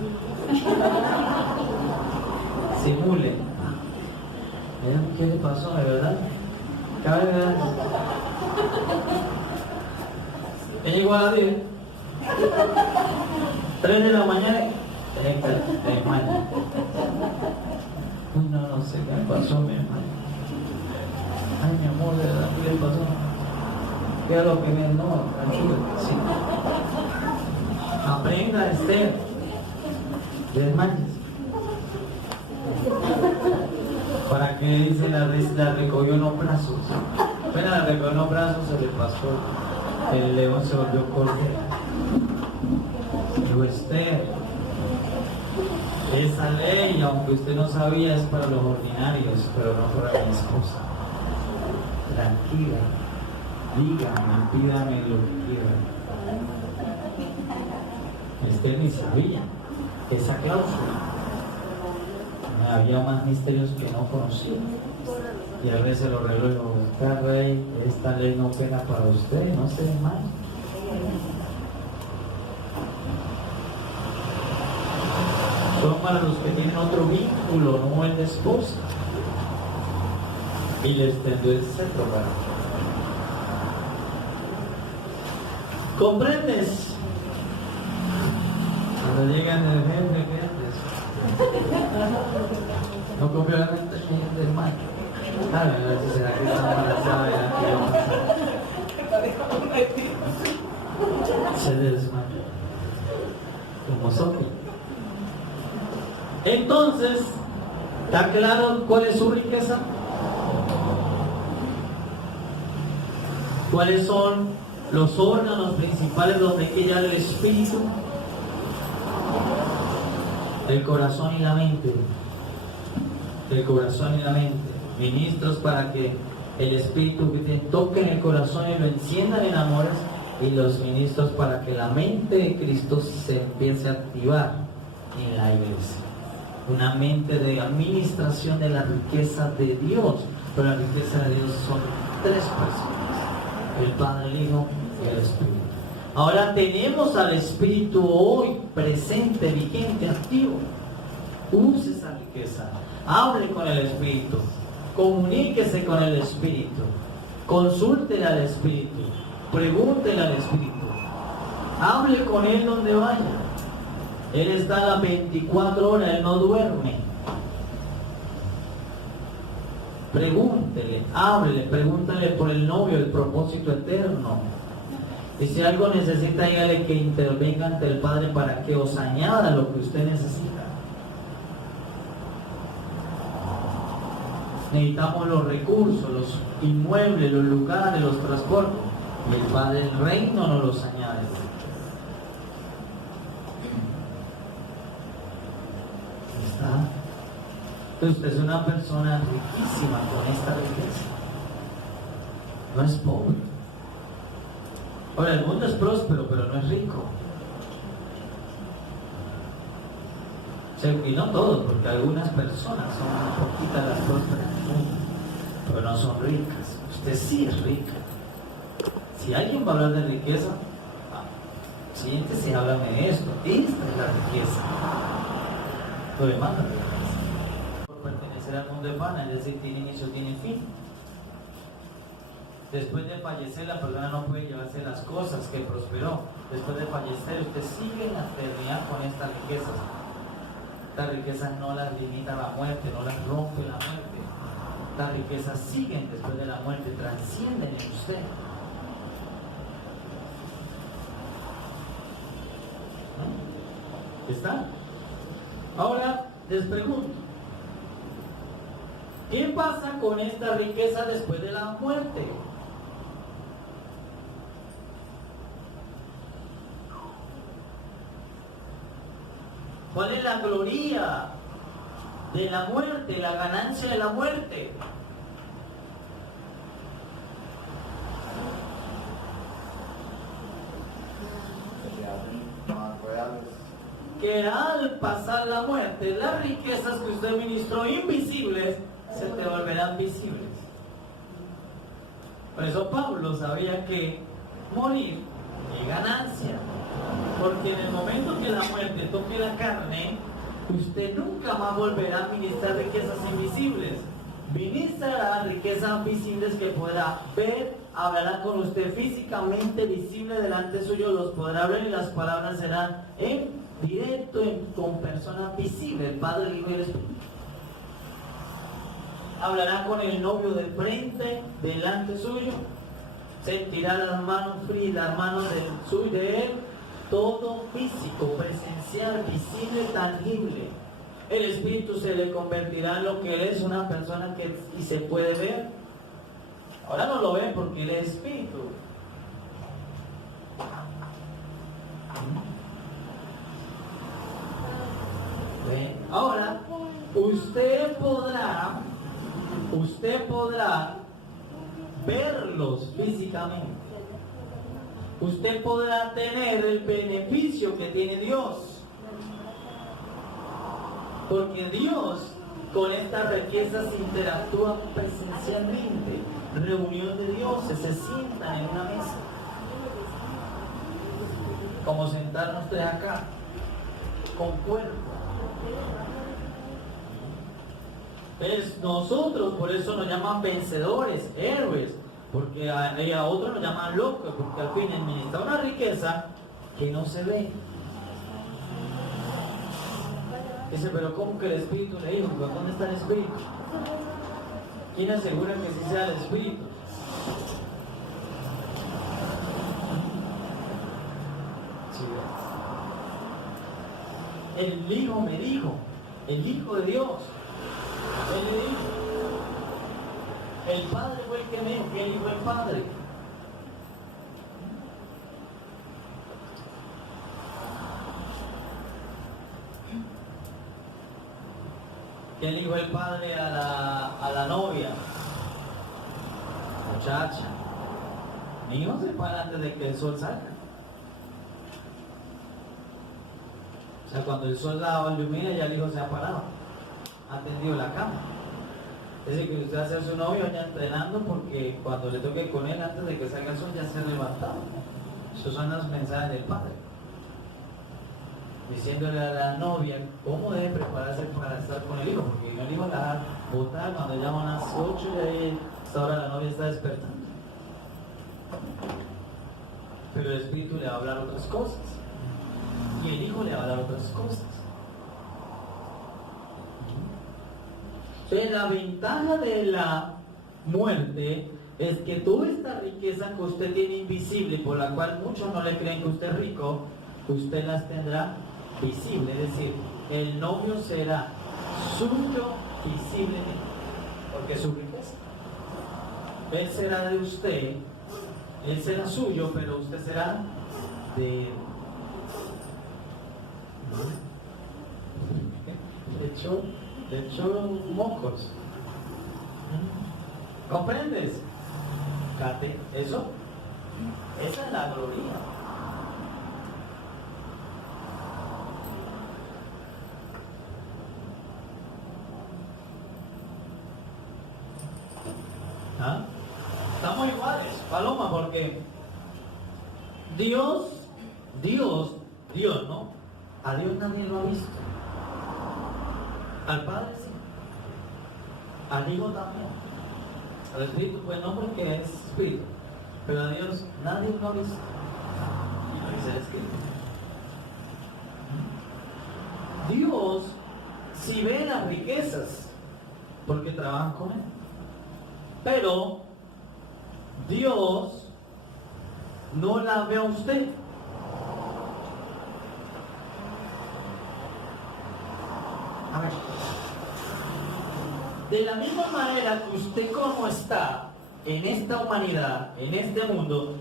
Simule. ¿Qué le pasó, de verdad? Cabe ver. Ella llegó a las 10, 3 de la mañana, desmaya. No sé qué me pasó, mi hermano. Ay, mi amor, de verdad, ¿qué le pasó? ¿Qué es lo que me... No, tranquilo, sí. Aprenda, Esther. Desmayes. ¿Para qué dice la recogió en los brazos? Apenas la recogió en los brazos, se le pasó. El león se volvió cordero. Pero Esther, esa ley, aunque usted no sabía, es para los ordinarios, pero no para mi esposa. Tranquila, dígame, pídame lo que quiera. Esther ni sabía esa cláusula. Había más misterios que no conocía. Y a veces lo reveló y dijo, usted, rey, esta ley no pena para usted, no se desmaye. Son para los que tienen otro vínculo, no el de esposa. Y les tendió el cetro para ¿comprendes? No copió la mente del mal. A ver si será que está embarazada se desmayó. Como Sócrates. Entonces, ¿está claro cuál es su riqueza? ¿Cuáles son los órganos principales donde hay que llevar el espíritu? El corazón y la mente. El corazón y la mente. Ministros para que el espíritu toque en el corazón y lo enciendan en amores, y los ministros para que la mente de Cristo se empiece a activar en la iglesia. Una mente de administración de la riqueza de Dios. Pero la riqueza de Dios son tres personas: el Padre, el Hijo y el Espíritu. Ahora tenemos al Espíritu hoy presente, vigente, activo. Use esa riqueza. Hable con el Espíritu. Comuníquese con el Espíritu. Consúltele al Espíritu. Pregúntele al Espíritu. Hable con Él donde vaya. Él está a las 24 horas, Él no duerme. Pregúntele, háblele, pregúntale por el novio, el propósito eterno. Y si algo necesita, dígale que intervenga ante el Padre para que os añada lo que usted necesita. Necesitamos los recursos, los inmuebles, los lugares, los transportes. Y el Padre del Reino nos los añade. ¿Está? Entonces usted es una persona riquísima con esta riqueza. No es pobre. Ahora, el mundo es próspero, pero no es rico. Y no todos, porque algunas personas son un poquitas las prósperas del mundo, pero no son ricas. Usted sí es rica. Si alguien va a hablar de riqueza, siéntese y háblame de esto. Esta es la riqueza. Lo demás no es riqueza. Por pertenecer al mundo es vana, es decir, tiene inicio, tiene fin. Después de fallecer, la persona no puede llevarse las cosas que prosperó. Después de fallecer, usted sigue en la eternidad con estas riquezas. Estas riquezas no las limita la muerte, no las rompe la muerte. Estas riquezas siguen después de la muerte, trascienden en usted. ¿Está? Ahora les pregunto, ¿qué pasa con esta riqueza después de la muerte? ¿Cuál es la gloria de la muerte, la ganancia de la muerte? Que al pasar la muerte, las riquezas que usted ministró invisibles se te volverán visibles. Por eso Pablo sabía que morir es ganancia, porque en el momento que la muerte toque la carne, usted nunca más volverá a ministrar riquezas invisibles. Ministrará riquezas visibles que podrá ver, hablará con usted físicamente, visible delante suyo, los podrá ver, y las palabras serán en directo, con personas visibles, el Padre, el Hijo y el Espíritu. Hablará con el novio de frente, delante suyo, sentirá las manos frías, las manos de él, todo físico, presencial, visible, tangible. El Espíritu se le convertirá en lo que él es, una persona que y se puede ver. Ahora no lo ven porque él es Espíritu. Ahora, usted podrá verlos físicamente. Usted podrá tener el beneficio que tiene Dios. Porque Dios con estas riquezas interactúa presencialmente. Reunión de dioses, se sientan en una mesa. Como sentarnos ustedes acá, con cuerpo. Entonces nosotros, por eso nos llaman vencedores, héroes, porque a otros nos llaman locos, porque al fin administra una riqueza que no se ve. Dice, pero ¿cómo que el Espíritu le dijo? ¿Dónde está el Espíritu? ¿Quién asegura que sí sea el Espíritu? Sí, el Hijo me dijo, el Hijo de Dios, Él le dijo. El Padre fue el que me dijo, que Él dijo el Padre. ¿Qué le dijo el Padre a la novia? Muchacha, mi hijo se para antes de que el sol salga. O sea, cuando el sol la ilumina, ya el hijo se ha parado, ha tendido la cama. Es decir, que usted va a ser su novio ya entrenando, porque cuando le toque con él, antes de que salga el sol, ya se ha levantado. Esos son los mensajes del Padre, diciéndole a la novia cómo debe prepararse para estar con el hijo, porque el hijo la va a botar cuando llaman a las 8 y ahí hasta ahora la novia está despertando. Pero el Espíritu le va a hablar otras cosas y el hijo le va a hablar otras cosas. Entonces, la ventaja de la muerte es que toda esta riqueza que usted tiene invisible, por la cual muchos no le creen que usted es rico, usted las tendrá visible, es decir, el novio será suyo visiblemente, porque es su riqueza. Él será de usted, él será suyo, pero usted será de él. De hecho, mocos. ¿Comprendes? Cate, eso, esa es la gloria. ¿Ah? Estamos iguales, Paloma, porque Dios, ¿no? A Dios nadie lo ha visto. Al Padre sí. Al Hijo también. Al Espíritu, pues no, porque es Espíritu. Pero a Dios nadie lo ha visto. Y lo dice el Espíritu. Dios sí ve las riquezas, porque trabajan con Él. Pero Dios no la ve a usted. A ver. De la misma manera que usted como está en esta humanidad, en este mundo,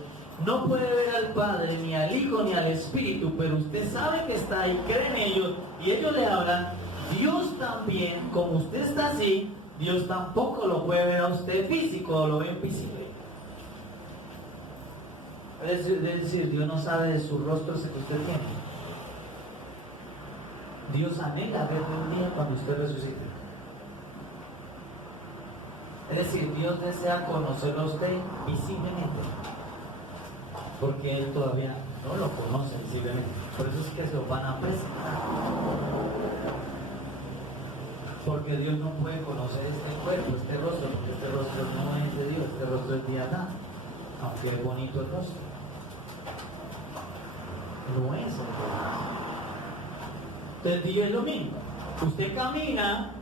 no puede ver al Padre, ni al Hijo, ni al Espíritu, pero usted sabe que está ahí, cree en ellos, y ellos le hablan. Dios también, como usted está así, Dios tampoco lo puede ver a usted físico, lo ve invisible. Es decir, Dios no sabe de su rostro ese que usted tiene. Dios anhela verle un día cuando usted resucite. Es decir, Dios desea conocerlo a usted visiblemente, porque Él todavía no lo conoce visiblemente. Por eso es que se lo van a presentar. Porque Dios no puede conocer este cuerpo, este rostro, porque este rostro no es de Dios, este rostro es de Adán, aunque es bonito el rostro. No es el rostro. Entonces Dios es lo mismo. Usted camina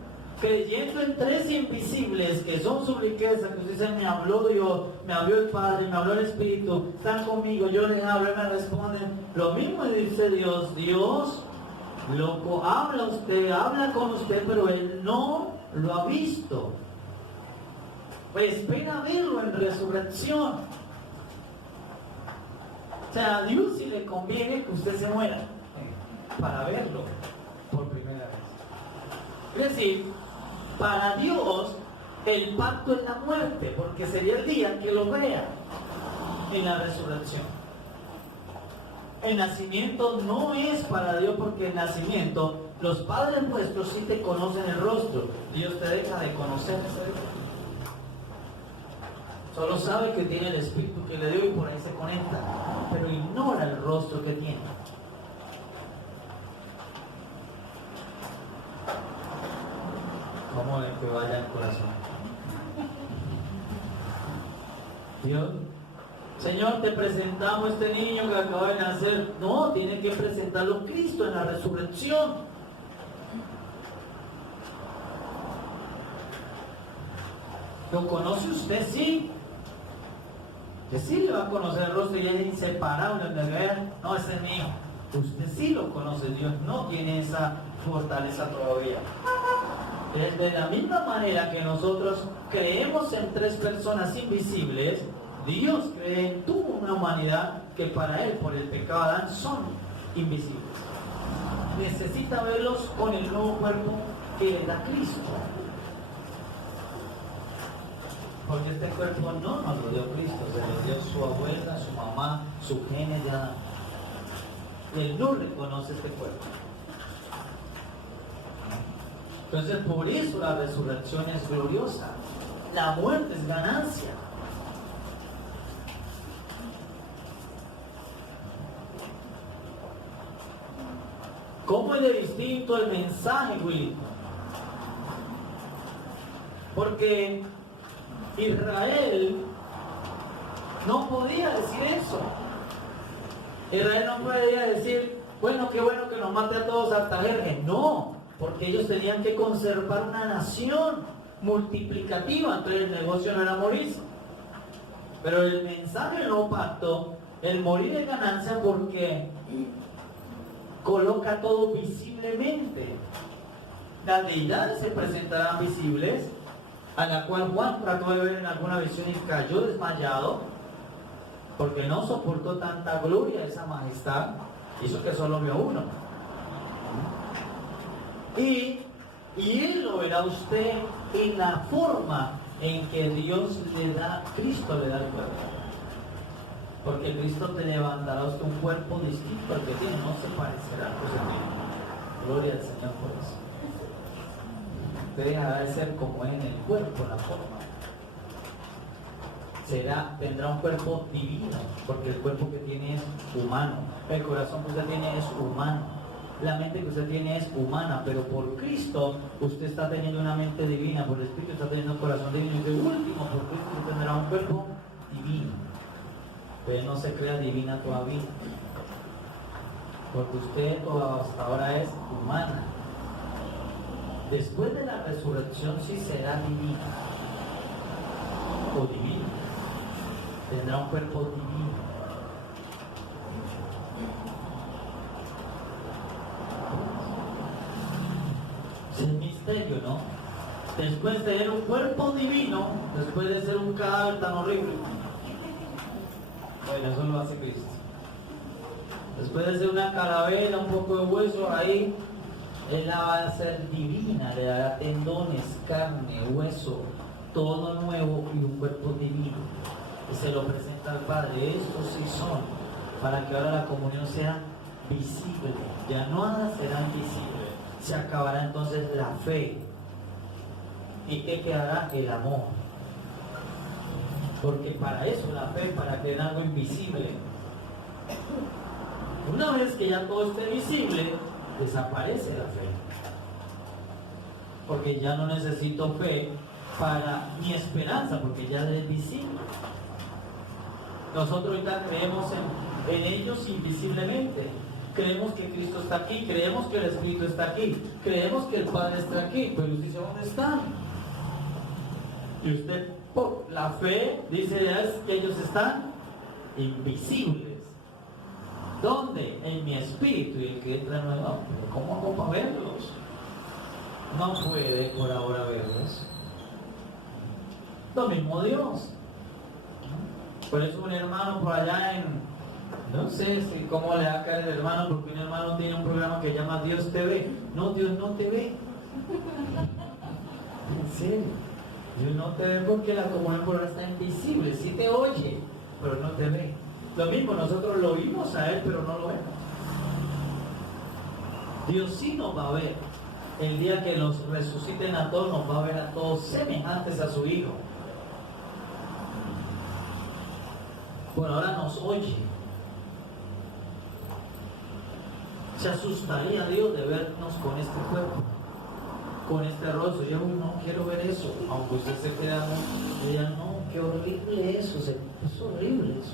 creyendo en tres invisibles que son su riqueza, que usted dice, me habló Dios, me habló el Padre, me habló el Espíritu, están conmigo, yo les hablo y me responden. Lo mismo dice Dios. Dios loco, habla usted, habla con usted, pero Él no lo ha visto. Pues espera verlo en resurrección. O sea, a Dios sí le conviene que usted se muera para verlo por primera vez. Es decir, para Dios el pacto es la muerte, porque sería el día que lo vea en la resurrección. El nacimiento no es para Dios, porque el nacimiento, los padres nuestros sí te conocen el rostro, Dios te deja de conocer ese rostro. Solo sabe que tiene el Espíritu que le dio y por ahí se conecta, pero ignora el rostro que tiene. ¿Cómo es que vaya el corazón? Dios, Señor, te presentamos este niño que acaba de nacer. No, tiene que presentarlo Cristo en la resurrección. ¿Lo conoce usted? Sí. Que sí le va a conocer el rostro y es inseparable de ver, no, ese es mío. Usted sí lo conoce, Dios no tiene esa fortaleza todavía. De la misma manera que nosotros creemos en tres personas invisibles, Dios cree en toda una humanidad que para Él, por el pecado de Adán, son invisibles. Necesita verlos con el nuevo cuerpo que le da Cristo. Porque este cuerpo no nos lo dio Cristo, se lo dio su abuela, su mamá, su genes de Adán. Él no reconoce este cuerpo. Entonces, por eso la resurrección es gloriosa. La muerte es ganancia. ¿Cómo es de distinto el mensaje, Willy? Porque Israel no podía decir eso. Israel no podía decir, bueno, qué bueno que nos mate a todos Artajerjes. No, porque ellos tenían que conservar una nación multiplicativa. Entonces el negocio no era morirse. Pero el mensaje del nuevo pacto, el morir es ganancia porque coloca todo visiblemente. Las deidades se presentarán visibles, a la cual Juan trató de ver en alguna visión y cayó desmayado, porque no soportó tanta gloria de esa majestad, hizo que solo vio uno. Y Él lo verá usted en la forma en que Dios le da, Cristo le da el cuerpo. Porque Cristo te levantará usted un cuerpo distinto al que tiene, no se parecerá a cosa mía. Gloria al Señor por eso. Usted dejará de ser como es en el cuerpo, la forma. Tendrá un cuerpo divino, porque el cuerpo que tiene es humano. El corazón que usted tiene es humano. La mente que usted tiene es humana, pero por Cristo usted está teniendo una mente divina, por el Espíritu está teniendo un corazón divino. Y de último, por Cristo usted tendrá un cuerpo divino. Pero no se crea divina todavía, porque usted hasta ahora es humana. Después de la resurrección sí será divina o divino, tendrá un cuerpo divino. Es el misterio, ¿no? Después de tener un cuerpo divino, después de ser un cadáver tan horrible. Bueno, eso lo hace Cristo. Después de ser una calavera, un poco de hueso ahí, Él la va a hacer divina, le dará tendones, carne, hueso, todo nuevo y un cuerpo divino. Y se lo presenta al Padre. Estos sí son, para que ahora la comunión sea visible. Ya nada será invisible. Se acabará entonces la fe. ¿Y qué quedará? El amor. Porque para eso la fe, para creer algo invisible. Una vez que ya todo esté visible, desaparece la fe. Porque ya no necesito fe para mi esperanza, porque ya es visible. Nosotros ahorita creemos en ellos invisiblemente. Creemos que Cristo está aquí, creemos que el Espíritu está aquí, creemos que el Padre está aquí, pero usted dice, ¿dónde están? Y usted, por la fe, dice que ellos están invisibles. ¿Dónde? En mi espíritu. Y el que entra no, pero ¿cómo hago para verlos? No puede por ahora verlos. Lo mismo Dios. Por eso un hermano por allá no sé cómo le va a caer el hermano, porque un hermano tiene un programa que llama Dios te ve. No, Dios no te ve. En serio. Dios no te ve porque la comunión por ahora está invisible. Sí te oye, pero no te ve. Lo mismo, nosotros lo vimos a Él, pero no lo vemos. Dios sí nos va a ver. El día que los resuciten a todos, nos va a ver a todos semejantes a su Hijo. Por ahora nos oye. Se asustaría Dios de vernos con este cuerpo, con este rostro. Yo no quiero ver eso, aunque usted se queda, diría, no, qué horrible eso, es horrible eso.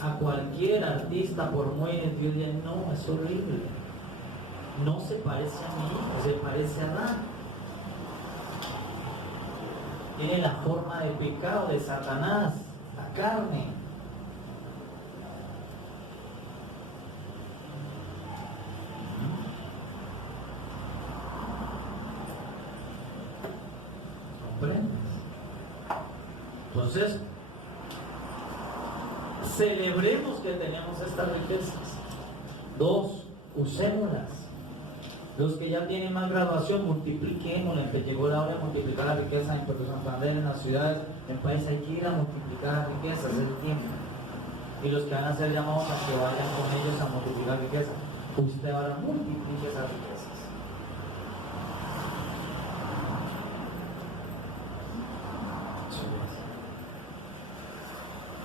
A cualquier artista, por muy Dios diría, no, es horrible. no se parece a mi hijo, se parece a Adán. Tiene la forma de pecado de Satanás, la carne. ¿Comprendes? Entonces, celebremos que tenemos estas riquezas. 2, usémoslas. Los que ya tienen más graduación, multipliquémosla. Que llegó la hora de multiplicar la riqueza en Puerto Santander, en las ciudades, en países, hay que ir a multiplicar las riquezas, es el tiempo. Y los que van a ser llamados a que vayan con ellos a multiplicar riquezas, usted ahora multiplique esas riquezas.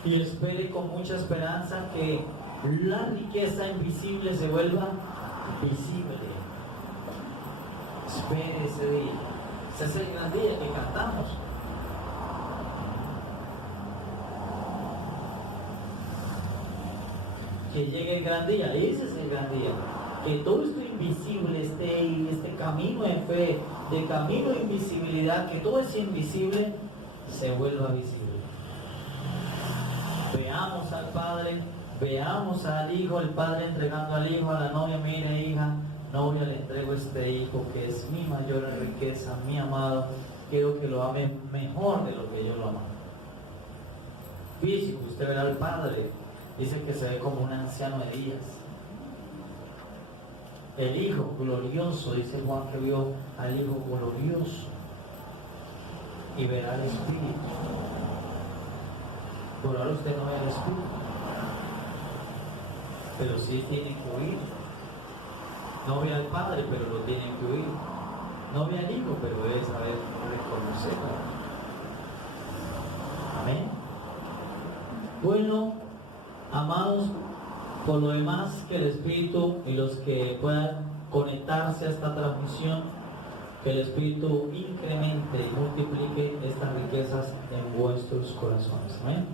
Y espere con mucha esperanza que la riqueza invisible se vuelva visible. Espere ese día. Ese es el gran día que cantamos. Que llegue el gran día. Ese es el gran día. Que todo esto invisible, este camino de fe, de camino de invisibilidad, que todo ese invisible se vuelva visible. Veamos al Padre, veamos al Hijo, el Padre entregando al Hijo, a la novia: mire, hija, novia, le entrego este hijo que es mi mayor riqueza, mi amado, quiero que lo ame mejor de lo que yo lo amo. Físico, usted verá al Padre, dice que se ve como un anciano de días. El Hijo glorioso, dice Juan que vio al Hijo glorioso, y verá al Espíritu. Por ahora usted no ve al Espíritu, pero sí tiene que oír. No ve al Padre, pero lo tiene que oír. No ve al Hijo, pero debe saber reconocerlo. Amén. Bueno, amados, por lo demás, que el Espíritu y los que puedan conectarse a esta transmisión, que el Espíritu incremente y multiplique estas riquezas en vuestros corazones. Amén.